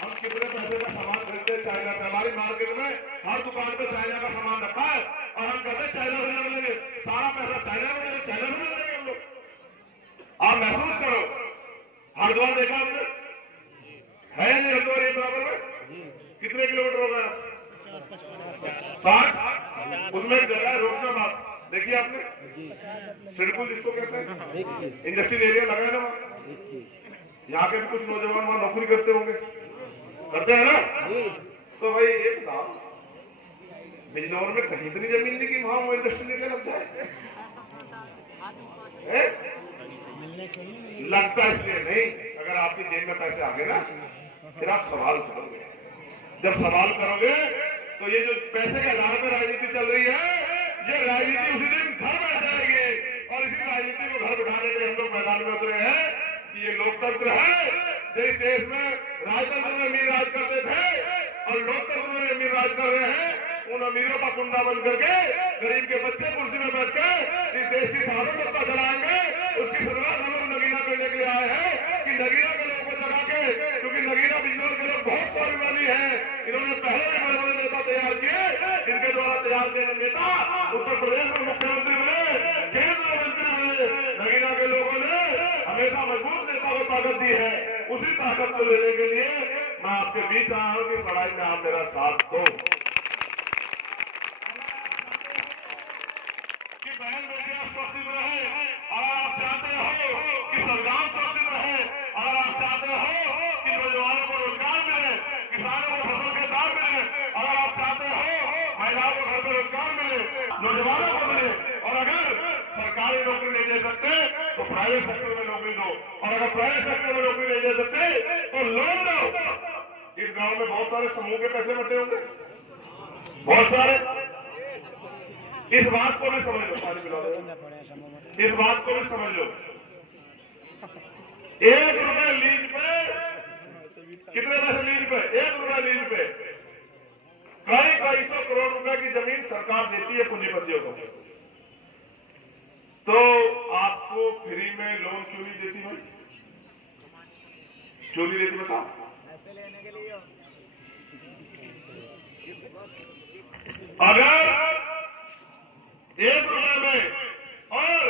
हम कितने पैसे का सामान खरीदते हैं चाइना से। हमारी मार्केट में हर दुकान पे चाइना का सामान रखा है और हम कहते हैं चाइना से लग लेंगे, सारा पैसा चाइना में देंगे, चाइना में लेंगे हम लोग। आप महसूस करो, हरिद्वार देखा हमने है नहीं? हरिद्वार ये बराबर में कितने किलोमीटर हो गया? 60। उसमें एक जगह है रोशनाबाद, देखिए आपने? सिडकुल जिसको कहते हैं, इंडस्ट्रियल एरिया लगा है ना वहां। यहाँ के भी कुछ नौजवान वहां नौकरी करते होंगे, करते हैं ना? तो भाई एक था बिजनौर में कहीं इतनी जमीन नहीं कि वहां वो इंडस्ट्रियल एरिया लग जाए। लगता इसलिए नहीं, अगर आपकी जेब में पैसे आ गए ना फिर आप सवाल करोगे। जब सवाल करोगे तो ये जो पैसे के आधार पर राजनीति चल रही है, ये राजनीति उसी दिन घर बैठ जाएगी। और इसी राजनीति को घर बिठाने के लिए हम लोग मैदान में उतरे हैं कि ये लोकतंत्र है। जिस देश में राजतंत्र में अमीर राज करते थे और लोकतंत्र में अमीर राज कर रहे हैं, उन अमीरों का कुंडा बंद करके गरीब के बच्चे कुर्सी में बैठ कर इस देश की सार्वभौमता चलाएंगे। उसकी शुरुआत हम लोग नगीना करने के लिए आए हैं कि नगीना के लोगों को जगा के, क्योंकि नगीना बिजनौर के लोग बहुत स्वाभिमानी है। इन्होंने पहले भी बड़े बड़े नेता तैयार किए, इनके द्वारा तैयार किए नेता उत्तर प्रदेश में मुख्यमंत्री बने, केंद्रीय मंत्री बने। नगीना के लोगों ने हमेशा मजबूत नेता को ताकत दी है। उसी ताकत को लेने के लिए मैं आपके बीच आया हूं कि लड़ाई में आप मेरा साथ दो। बहन बेटियां सुरक्षित रहे, अगर आप चाहते हो कि सरकार सुरक्षित रहे, अगर आप चाहते हो कि नौजवानों को रोजगार मिले, किसानों को फसल के दाम मिले, अगर आप चाहते हो महिलाओं को घर पर रोजगार मिले, नौजवानों को मिले, और अगर सरकारी नौकरी नहीं दे सकते तो प्राइवेट सेक्टर में नौकरी दो, और अगर प्राइवेट सेक्टर में नौकरी नहीं दे सकते तो लोन दो। इस गांव में बहुत सारे समूह के पैसे बटे होंगे, बहुत सारे। इस बात को भी समझ लो, इस बात को भी समझ लो 1 रुपए लीज पे, कितने पैसे लीज पे? 1 रुपए लीज पे कई सौ करोड़ रुपए की जमीन सरकार देती है पूंजीपतियों को। तो आपको फ्री में लोन क्यों नहीं देती भाई? क्यों नहीं देती बताओ? अगर 1 रुपए में और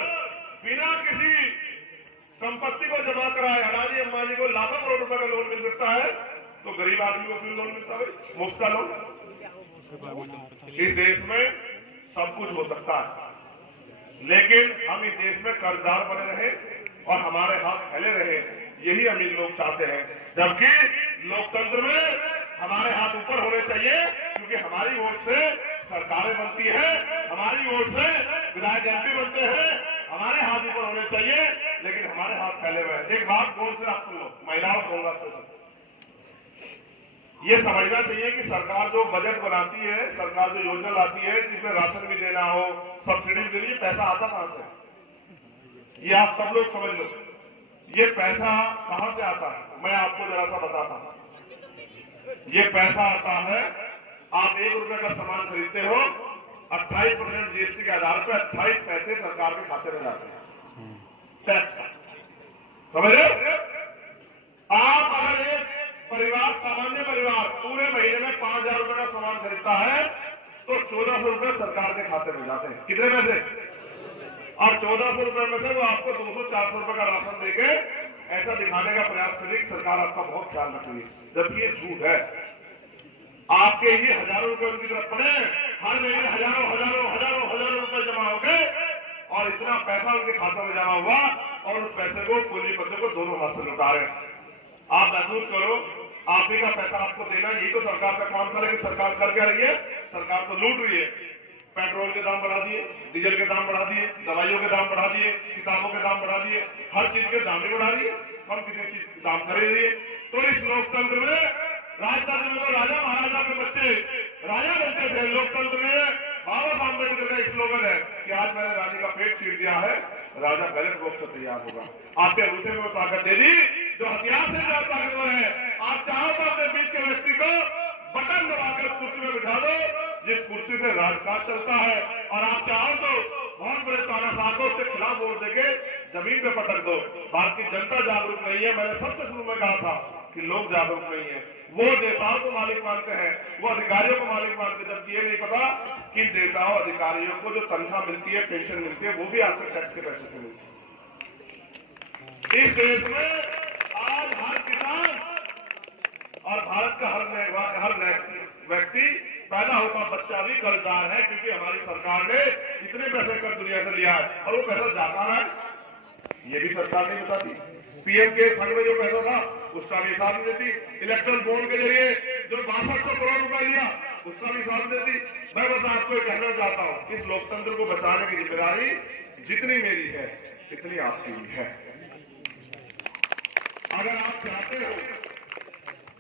बिना किसी संपत्ति को जमा कराए अडानी अंबानी को लाखों करोड़ रुपए का लोन मिल सकता है, तो गरीब आदमी को क्यों लोन मिलता है? मुफ्त का लोन। इस देश में सब कुछ हो सकता है, लेकिन हम इस देश में कर्जदार बने रहे और हमारे हाथ फैले रहे, यही अमीर लोग चाहते हैं। जबकि लोकतंत्र में हमारे हाथ ऊपर होने चाहिए, क्योंकि हमारी वोट से सरकारें बनती है, हमारी वोट से विधायक एमपी बनते हैं, हमारे हाथ ऊपर होने चाहिए, लेकिन हमारे हाथ फैले हुए हैं। एक बात कौन से आप सुन लो, महिलाओं को ये समझना चाहिए कि सरकार जो बजट बनाती है, सरकार जो योजना लाती है, जिसमें राशन भी देना हो, सब्सिडी भी देनी, पैसा आता कहां से? ये आप सब लोग समझ लो, ये पैसा कहां से आता है? मैं आपको जरा सा बताता हूं। ये पैसा आता है, आप 1 रुपए का सामान खरीदते हो, 28% जीएसटी के आधार पर 28 पैसे सरकार के खाते में जाते हैं टैक्स का। समझ रहे? आप अगर एक परिवार, सामान्य परिवार पूरे महीने में 5,000 रुपए का सामान खरीदता है, तो 1,400 रुपए सरकार के खाते में जाते हैं। कितने पैसे? और 1,400 रुपए में से वो आपको 200-400 रुपए का राशन देके ऐसा दिखाने का प्रयास करेगी सरकार आपका बहुत ख्याल रखेगी, जबकि ये झूठ है। आपके ही हजारों रुपए उनकी तरफ पड़े, हर महीने हजारों रुपए जमा हो गए और इतना पैसा उनके खातों में जमा हुआ और उस पैसे को पूंजीपतियों को दोनों हाथ से लुटा रहे हैं। आप महसूस करो, आप ही का पैसा आपको देना, यही तो सरकार का काम था। लेकिन सरकार कर क्या रही है? सरकार तो लूट रही है। पेट्रोल के दाम बढ़ा दिए, डीजल के दाम बढ़ा दिए, दवाइयों के दाम बढ़ा दिए, किताबों के दाम बढ़ा दिए, हर चीज के दाम भी बढ़ा दिए, हम किसी चीज के दाम कर रही है। तो इस लोकतंत्र में, राजतंत्र में तो राजा महाराजा के बच्चे राजा बनते थे, लोकतंत्र में बाबा साहब अम्बेडकर का स्लोगन है कि आज मैंने रानी का पेट चीर दिया है, राजा बैलेट बॉक्स से तैयार होगा। आपके अंगूठे में वो ताकत दे दी जो हथियार से ज्यादा ताकतवर है। आप चाहो तो अपने बीच के व्यक्ति को बटन दबाकर कुर्सी में बिठा दो, जिस कुर्सी से राजकाज चलता है, और आप चाहो तो बहुत बड़े तानाशाहों के खिलाफ वोट देके जमीन पे पटक दो। भारतीय जनता जागरूक नहीं है। मैंने सबसे शुरू में कहा था कि लोग जागरूक नहीं है। वो नेताओं को मालिक मानते हैं, वो अधिकारियों को मालिक मानते हैं, जबकि ये नहीं पता कि नेताओं अधिकारियों को जो तनख्वाह मिलती है, पेंशन मिलती है, वो भी आपके टैक्स के पैसे से मिलती है। इस देश में आज हर किसान और भारत का हर व्यक्ति पैदा होता बच्चा भी कर्जदार है, क्योंकि हमारी सरकार ने इतने पैसे कर दुनिया से लिया है और वो पैसा जाता है, ये भी सरकार नहीं बताती। पीएम के फंड में जो पैसा था उसका भी हिसाब नहीं देती। इलेक्ट्रल बॉन्ड के जरिए जो 6200 करोड़ रुपए लिया उसका भी हिसाब नहीं देती। मैं बस आपको कहना चाहता हूं, इस लोकतंत्र को बचाने की जिम्मेदारी जितनी मेरी है इतनी आपकी भी है। अगर आप चाहते हो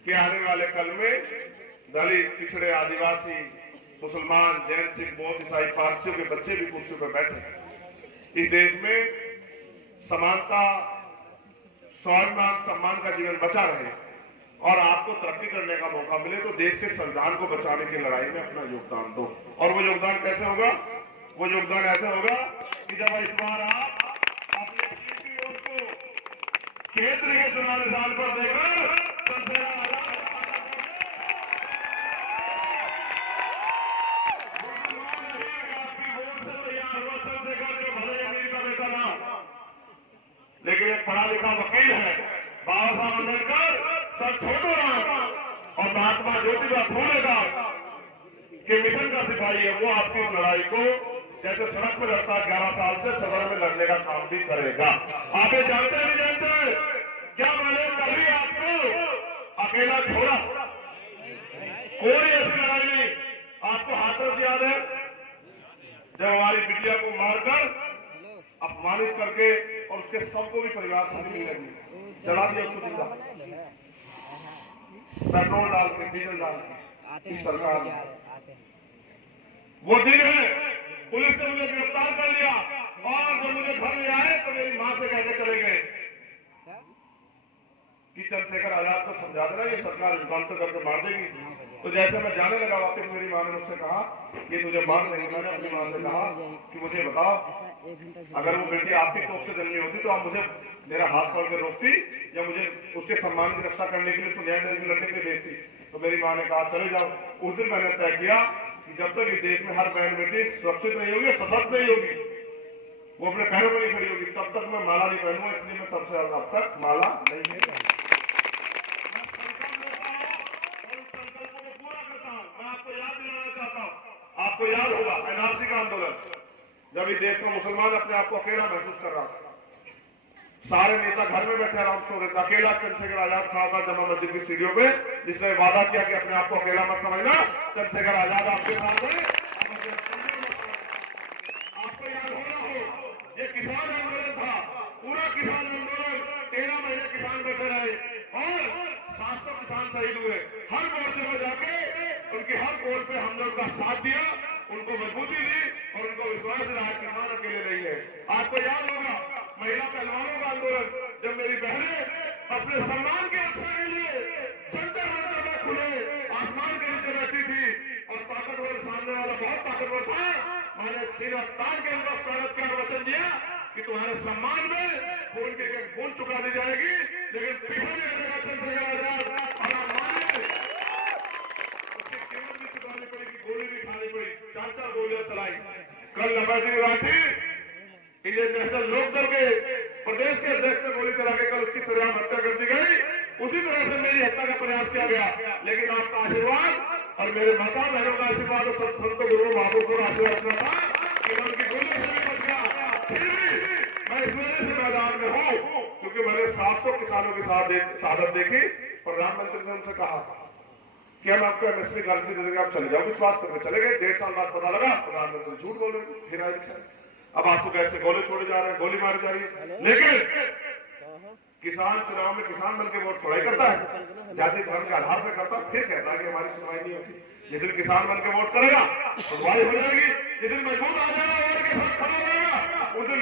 कि आने वाले कल में दलित, पिछड़े, आदिवासी, मुसलमान, जैन, सिख, बौद्ध, ईसाई, पारसियों के बच्चे भी कुर्सियों पर बैठे, इस देश में समानता, स्वाभिमान, सम्मान का जीवन बचा रहे और आपको तरक्की करने का मौका मिले, तो देश के संविधान को बचाने की लड़ाई में अपना योगदान दो। और वो योगदान कैसे होगा? वो योगदान ऐसे होगा कि जब इस बार आप अपने वोट को केंद्र के चुनाव निशान पर देकर लेकिन एक पढ़ा लिखा वकील है, बाबा साहब अम्बेडकर, सर छोटू राम और महात्मा ज्योतिबा फूले का के मिशन का सिपाही है। वो आपकी लड़ाई को जैसे सड़क में लड़ता 11 साल से सदन में लड़ने का काम भी करेगा। आप ये जानते नहीं जानते क्या? मैंने कभी आपको अकेला छोड़ा, कोई ऐसी लड़ाई नहीं। आपको हाथरस याद है, जब हमारी बिटिया को मारकर अपमानित करके और उसके सबको भी परिवार से मिलने लगी, जला दिया उसको जिंदा, पेट्रोल डाल के, डीजल डाल के। इस सरकार वो दिन है, पुलिस ने मुझे गिरफ्तार कर लिया और जब मुझे घर ले आए तो मेरी मां से कहकर चले गए कि चंद्रशेखर आजाद को समझा देना, ये सरकार इनकाउंटर करके मार देगी। तो जैसे मैं जाने लगा वापस, मेरी माँ ने मुझसे कहा कि तुझे मार देंगे। मैंने अपनी माँ से कहा कि मुझे बताओ, अगर वो बेटी आपकी कोख से जन्मी होती तो आप मुझे मेरा हाथ पकड़ के रोकती या मुझे उसके सम्मान की रक्षा करने के लिए तो न्याय देने लड़के के भेजती? तो मेरी माँ ने कहा चले जाओ। उस दिन मैंने तय किया कि जब तक इस देश में हर बहन बेटी सुरक्षित नहीं होगी, सशक्त नहीं होगी, वो अपने पैरों पर नहीं खड़ी होगी, तब तक मैं माला नहीं पहनूंगा। इसलिए मैं तब से अब तक माला नहीं है। आपको याद होगा एनआरसी का आंदोलन, जब इस देश का मुसलमान अपने आप को अकेला महसूस कर रहा था, सारे नेता घर में बैठे आराम सो रहे थे, अकेला चंद्रशेखर आजाद खड़ा था जमा मस्जिद की सीढ़ियों पे, जिसने वादा किया कि अपने आप को अकेला मत समझना, चंद्रशेखर आजाद आपके साथ है। आपको याद हो रहा हो, ये किसान आंदोलन था, पूरा किसान आंदोलन 13 महीने किसान बैठे रहे और 700 किसान शहीद हुए। हर मोर्चे में जाके उनके हर गोल पे हमने उनका साथ दिया, उनको मजबूती दी और उनको विश्वास दिलाया किसान अकेले नहीं है। आपको याद होगा महिला पहलवानों का आंदोलन, जब मेरी बहनें अपने सम्मान की रक्षा के लिए जंतर मंतर में खुले आसमान के नीचे बैठी थी और ताकतवर सामने वाला बहुत ताकतवर था, मैंने सीधा तान के उनका स्वागत किया और वचन दिया कि तुम्हारे सम्मान में खून की खून चुका दी जाएगी, लेकिन पीछे नहीं हटेगा चंद्रशेखर आजाद। गोली भी खानी पड़ी, 4-4 गोलियां चलाई। कल नवाजी राठी इंडियन नेशनल लोकदल के प्रदेश के अध्यक्ष ने गोली चला के कल उसकी सरेआम हत्या कर दी गई। उसी तरह से मेरी हत्या का प्रयास किया गया, लेकिन आपका आशीर्वाद और मेरे माता बहनों का आशीर्वाद और संत गुरु महापुरुषों का आशीर्वाद इतना था कि मैं उनकी गोली से भी बच गया। फिर भी मैं इस वजह से मैदान में हूँ क्योंकि मैंने 700 किसानों की शहादत देखी। प्रधानमंत्री ने उनसे कहा कि हम आपको एमएसपी गारंटी दे देंगे, आप चले जाओ। विश्वास करके चले गए। 1.5 साल बाद पता लगा प्रधानमंत्री झूठ बोल रहे थे। फिर आए अब आंसू गैस के गोले छोड़े जा रहे हैं, गोली मारी जा रही है। लेकिन किसान चुनाव में किसान बन के वोट थोड़ा करता है, जाति धर्म के आधार पर करता, फिर कहता है कि हमारी सुनवाई नहीं होती। जिस दिन किसान बन के वोट करेगा सुनवाई हो जाएगी, जिस दिन मजबूत आ जाएगा और के साथ खड़ा रहेगा उस दिन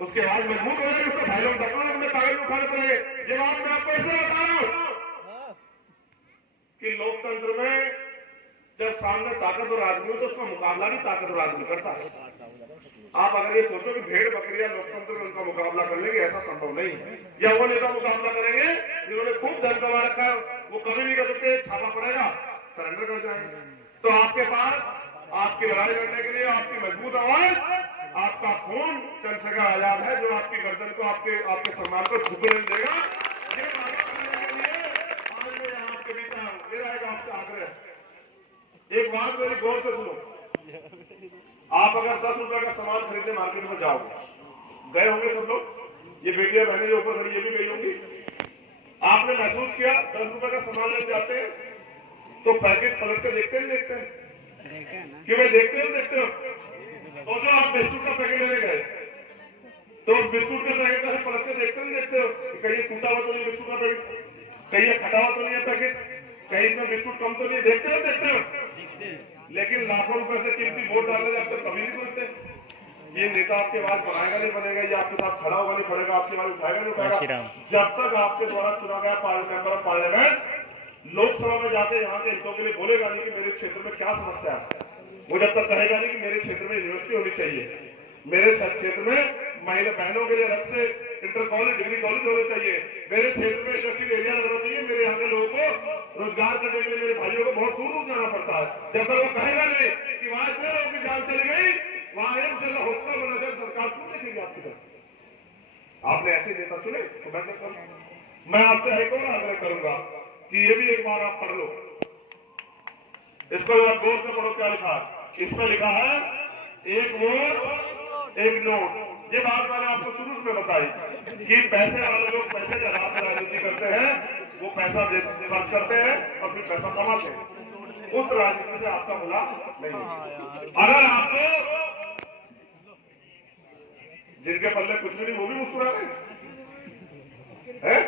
उसके आवाज मजबूत हो जाएगी, उसको फाइलों डॉक्टरों में कागज उठाने पड़ेंगे। ये बात मैं आपको इसलिए बता रहा हूं कि लोकतंत्र में जब सामने ताकतवर आदमी हो तो उसका मुकाबला भी ताकतवर आदमी करता है। आप अगर ये सोचो कि भेड़ बकरियां लोकतंत्र में उनका मुकाबला कर लेंगे, ऐसा संभव नहीं है। या वो नेता मुकाबला करेंगे जिन्होंने खूब धन कमा रखा है, वो कभी भी कर सकते, छापा पड़ेगा, सरेंडर कर जाएंगे। तो आपके पास आपकी लड़ाई लड़ने के लिए आपकी मजबूत आवाज, आपका खून चंद्रशेखर आजाद है, जो आपकी गर्दन को आपके सम्मान को झुकने देगा। ये वादा करने के लिए आज मैं यहाँ आपके बीच आया हूँ। मेरा एक आपसे आग्रह, एक बात मेरी गौर से सुनो। आप अगर 10 रुपए का सामान खरीदने मार्केट में जाओगे, गए होंगे सब लोग, ये बेटियां बहनें जो ऊपर खड़ी ये भी गई होंगी। आपने महसूस किया 10 रुपए का सामान लेने जाते हैं तो पैकेट पलट कर देखते हैं कि भाई देखते हो। तो जो आप बिस्कुट का पैकेट लेने गए तो उस बिस्कुट के पैकेट का पलट कर देखते हो कहीं टूटा हुआ तो नहीं बिस्कुट का पैकेट, कहीं फटा हुआ तो नहीं है पैकेट, कहीं इसमें बिस्कुट कम तो नहीं। देखते हो। लेकिन लाखों रुपए से कीमती वोट डालने जाते कभी नहीं सोचते ये नेता आपकी आवाज बनाएगा नहीं बनेगा, ये आपके साथ खड़ा होगा नहीं खड़ेगा, आपकी आवाज उठाएगा नहीं उठाएगा। जब तक आपके द्वारा चुना गया मेंबर ऑफ पार्लियामेंट लोकसभा में जाके यहाँ के हितों के लिए बोलेगा नहीं कि मेरे क्षेत्र में क्या समस्या है, वो जब तक कहेगा नहीं कि मेरे क्षेत्र में यूनिवर्सिटी होनी चाहिए, मेरे क्षेत्र में महिला बहनों के लिए अलग से इंटर कॉलेज डिग्री कॉलेज होने चाहिए, मेरे क्षेत्र में इंडस्ट्रियल एरिया होना चाहिए, मेरे यहाँ के लोगों को रोजगार करने के लिए मेरे भाइयों को बहुत दूर जाना पड़ता है। जब तक वो कहेगा नहीं कि वहां इतने लोगों की जान चली गई, वहां एक जगह हॉस्पिटल बना जाए, सरकार क्यों देखेगी आपकी तरफ? आपने ऐसे नेता चुने तो मैं आपसे एक और आग्रह करूंगा कि ये भी एक बार आप पढ़ लो, इसको जरा गौर से पढ़ो क्या लिखा है। इसमें लिखा है एक वोट एक नोट। ये बात मैंने आपको शुरू में बताई कि पैसे वाले लोग पैसे के आधार पर राजनीति करते हैं, वो पैसा खर्च करते हैं और फिर पैसा कमाते हैं। उस राजनीति से आपका मुला नहीं। अगर आपको जिनके पल्ले कुछ भी नहीं वो भी मुस्कुरा रहे हैं,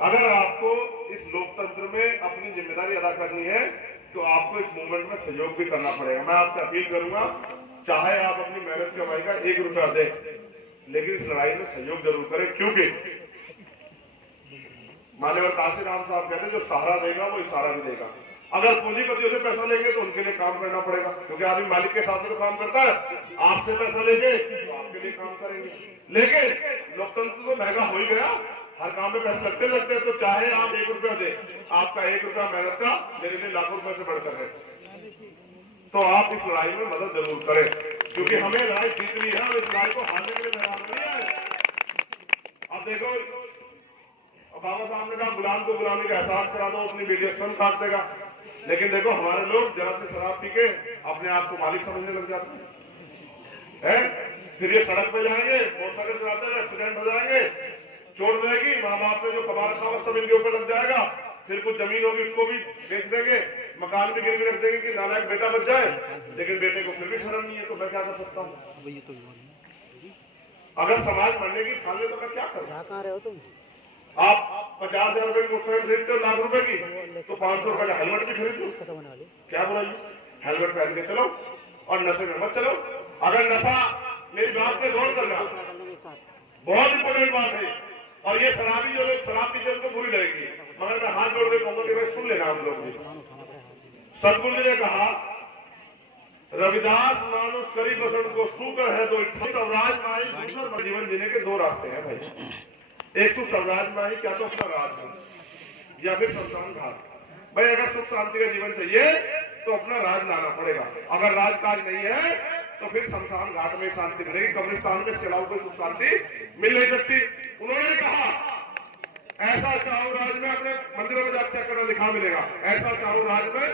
अगर आपको इस लोकतंत्र में अपनी जिम्मेदारी अदा करनी है तो आपको इस मूवमेंट में सहयोग भी करना पड़ेगा। मैं आपसे अपील करूंगा, चाहे आप अपनी मेहनत कमाई का 1 रुपया दें, लेकिन इस लड़ाई में सहयोग जरूर करें, क्योंकि मान्यवर काशीराम साहब कहते हैं जो सहारा देगा वो इशारा भी देगा। अगर पूंजीपतियों से पैसा लेंगे तो उनके लिए काम करना पड़ेगा, क्योंकि आदमी मालिक के साथ में तो काम करता है। आपसे पैसा लेंगे तो आपके लिए काम करेंगे। लेकिन लोकतंत्र तो महंगा हो ही गया, हर काम में पैसे लगते लगते, तो चाहे आप 1 रुपया दे, आपका 1 रुपया मेहनत का मेरे लिए लाखों रुपए से बढ़कर है। तो आप इस लड़ाई में मदद जरूर करें, क्योंकि हमें लड़ाई जीतनी है और इस लड़ाई को हारने के लिए मैदान नहीं है। अब देखो, बाबा साहब ने कहा गुलाम को गुलामी का एहसास करा दो, अपनी बेटी स्वयं काट देगा। लेकिन देखो हमारे लोग जरा से शराब पी के अपने आप को मालिक समझने लग जाते हैं। फिर ये सड़क पे जाएंगे, मोटरसाइकिल चलाते हुए एक्सीडेंट हो जाएंगे, चोट जाएगी, माँ बाप ने जो कमा रखा होगा सब इनके ऊपर लग जाएगा। फिर कुछ जमीन होगी उसको भी बेच देंगे, मकान भी गिरवी रख देंगे कि नालायक बेटा बच जाए। लेकिन बेटे को फिर भी शर्म नहीं है, तो मैं क्या कर सकता हूँ? अगर समाज मरने की ठान ले तो मैं क्या करूँ? आप 50,000 रुपए की मोटरसाइकिल खरीदते हो, लाख रुपए की, तो 500 रुपए का हेलमेट भी खरीद लो, क्या बुराई? हेलमेट पहन के चलो और नशे में मत चलो। अगर नशा, मेरी बात पे गौर करना, बहुत इंपोर्टेंट बात है। और ये शराबी जो लोग शराब पीते उनको बुरी लगेगी, मगर मैं हाथ जोड़ के कहूंगा कि भाई सुन लेना हम लोग। सतगुरु जी ने कहा, रविदास मानुष करी बसंत को सूकर है तो स्वराज माई, दूसरा जीवन जीने के 2 रास्ते हैं भाई। एक तो स्वराज माई, क्या तो अपना राज है, या फिर शमशान घाट। भाई अगर सुख शांति का जीवन चाहिए तो अपना राज लाना पड़ेगा। अगर राजकाज नहीं है तो फिर शमशान घाट में शांति मिलेगी, कब्रिस्तान में इसके अलावा कोई सुख शांति मिल नहीं सकती। उन्होंने कहा, ऐसा चाहूं राज में, अपने मंदिरों में जाकर चेक करना, लिखा मिलेगा, ऐसा चाहूं राज में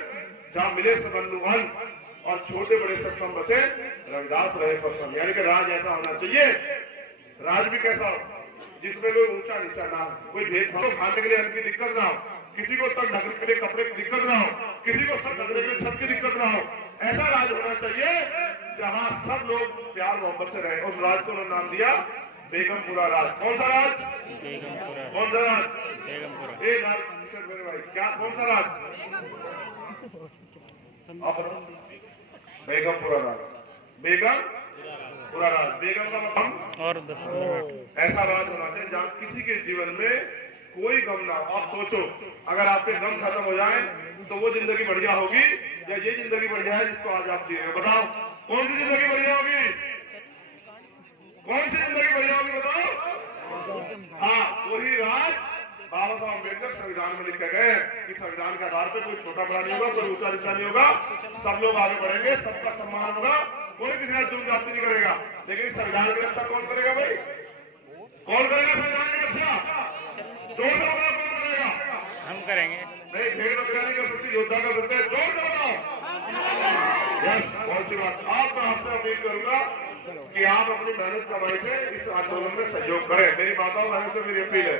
जहां मिले सबंधु वन और छोटे बड़े सक्षम बसे रविदास रहे सक्षम। यानी कि राज ऐसा होना चाहिए, राज भी कैसा हो जिसमें कोई ऊंचा नीचा ना हो, कोई भेदभाव, खाने के लिए अन्न की दिक्कत ना हो, किसी को सर ढकने के लिए कपड़े की दिक्कत ना हो, किसी को सर ढकने के लिए छत की दिक्कत ना हो। ऐसा राज होना चाहिए जहां सब लोग प्यार मोहब्बत से रहे। उस राज को उन्होंने नाम दिया बेगमपुरा राज। कौन सा राज? कौन सा राज? मेरे भाई, क्या कौन सा राज? बेगमपुरा राज। बेगमपुरा राज, बेगम का मतलब और 10 ऐसा राज होना चाहिए जहाँ किसी के जीवन में कोई गम ना हो। आप सोचो, अगर आपके गम खत्म हो जाए तो वो जिंदगी बढ़िया होगी या ये जिंदगी बढ़िया है जिसको आज आप जी रहे हो? बताओ, कौन सी जिंदगी बढ़िया होगी? कौन सी जिंदगी बढ़िया होगी बताओ? हाँ, वही राज बाबा साहब अम्बेडकर संविधान में लिखे गए कि संविधान के आधार पर कोई छोटा बड़ा नहीं होगा, कोई ऊंचा नीचा नहीं होगा, सब लोग आगे बढ़ेंगे, सबका सम्मान होगा, कोई किसी का जुल्म जाति नहीं करेगा। लेकिन संविधान की रक्षा कौन करेगा भाई? कौन करेगा संविधान की रक्षा? जोर से बताओ, कौन करेगा? हम करेंगे। नहीं, भेड़ बकरा नहीं कर सकती, योद्धा कर सकते हैं। जोर से बताओ। बहुत सी बात। आपसे अपील करूंगा कि आप अपनी मेहनत कमाई से इस आंदोलन में सहयोग करें। मेरी माताओं बहनों से मेरी अपील है,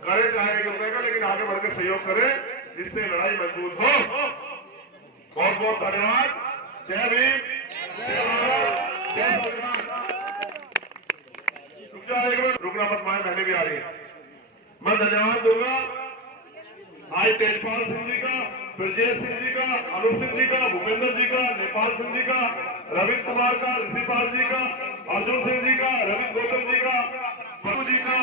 करें चाहे 1 रुपए का, लेकिन आगे बढ़कर सहयोग करें, जिससे लड़ाई मजबूत हो। बहुत बहुत धन्यवाद। जय भीम, जय भारत, जय संविधान। रुकना मत, माए बहने भी आ रही है। मैं धन्यवाद दूंगा आज तेजपाल सिंह जी का, ब्रजेश सिंह जी का, अनूप सिंह जी का, भूपेंद्र जी का, नेपाल सिंह जी का, रविंद्र कुमार का, ऋषिपाल जी का, अर्जुन सिंह जी का, रविंद्र गौतम जी का, बबू जी का,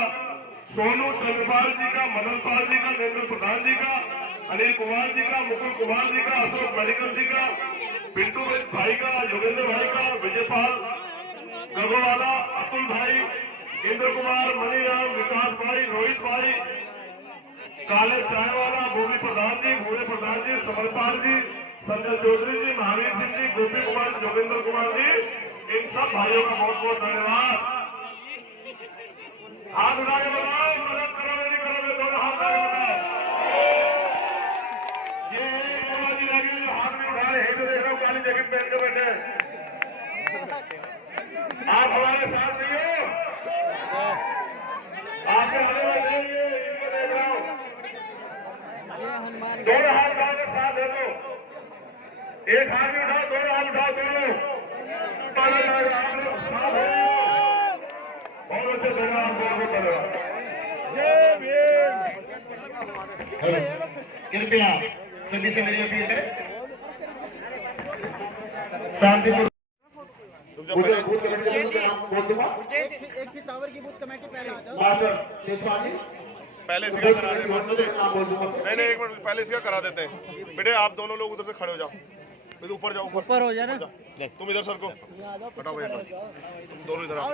सोनू चंद्रपाल जी का, मदन पाल जी का, नरेंद्र प्रधान जी का, अनिल कुमार जी का, मुकुल कुमार जी का, अशोक मेडिकल जी का, पिंटू भाई का, योगेंद्र भाई का, विजयपाल गगोवाला, अतुल भाई, इंद्र कुमार, मणिराम, विकास भाई, रोहित भाई, काले चाय वाला, भूमि प्रधान जी, भूरे प्रधान जी, समरपाल जी, संजय चौधरी जी, महावीर सिंह जी, गोपी कुमार, जोगेंद्र कुमार जी, इन सब भाइयों का बहुत बहुत धन्यवाद। हाथ उठा के बताओ, मदद करोगे नहीं करोगे? दोनों हाथ उठा के बताओ। ये एक बाबा जी रह गए जो हाथ नहीं उठा रहे हैं, जो देख रहा हूँ काली जैकेट पहन के बैठे हैं। आप हमारे साथ नहीं हो, आपके आने वाले इनको देख रहा हूँ। दोनों हाथ उठाकर साथ दे दो, एक हाथ भी उठाओ, दोनों हाथ उठाओ, दोनों आप लोग साथ हो। बहुत अच्छे धन्यवाद, बहुत धन्यवाद। कृपया सभी से मेरी अपील है, शांतिपूर्ण मुझे बूथ कमेटी का नाम बोल दूंगा। एक टावर की बूथ कमेटी पहले आ जाओ। मास्टर तेजपाल जी, पहले इसका करा देते नहीं नहीं, एक मिनट पहले इसका करा देते हैं। बेटे आप दोनों लोग उधर से खड़े हो जाओ, ऊपर जाओ, ऊपर हो जाए ना। तुम इधर सर को हटाओ भैया, तुम दोनों इधर आओ।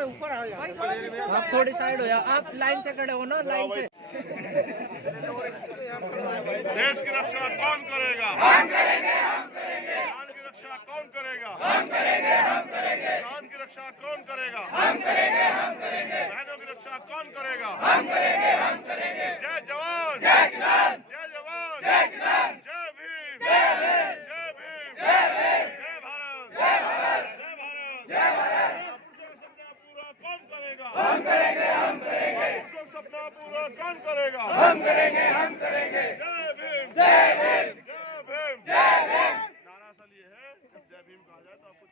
आप थोड़ी साइड हो जाओ, आप लाइन से खड़े हो ना, लाइन से। देश की रक्षा कौन करेगा? हम करेंगे, हम करेंगे। जान की रक्षा कौन करेगा? हम करेंगे, हम करेंगे। जान की रक्षा कौन करेगा? हम करेंगे, हम करेंगे। बहनों की रक्षा कौन करेगा? हम करेंगे, हम करेंगे। जय जवान, जय किसान, जय जवान, जय किसान, जय भीम, जय भीम, जय भीम, जय भीम, जय भारत, जय भारत, जय भारत, जय भारत। सपना पूरा कौन करेगा? हम करेंगे, हम करेंगे। सपना पूरा कौन करेगा? हम करेंगे, हम करेंगे। जय भीम, जय भीम, जय भीम, जय भीम। नारा असल ये है, जब जय भीम कहा जाए तो आपको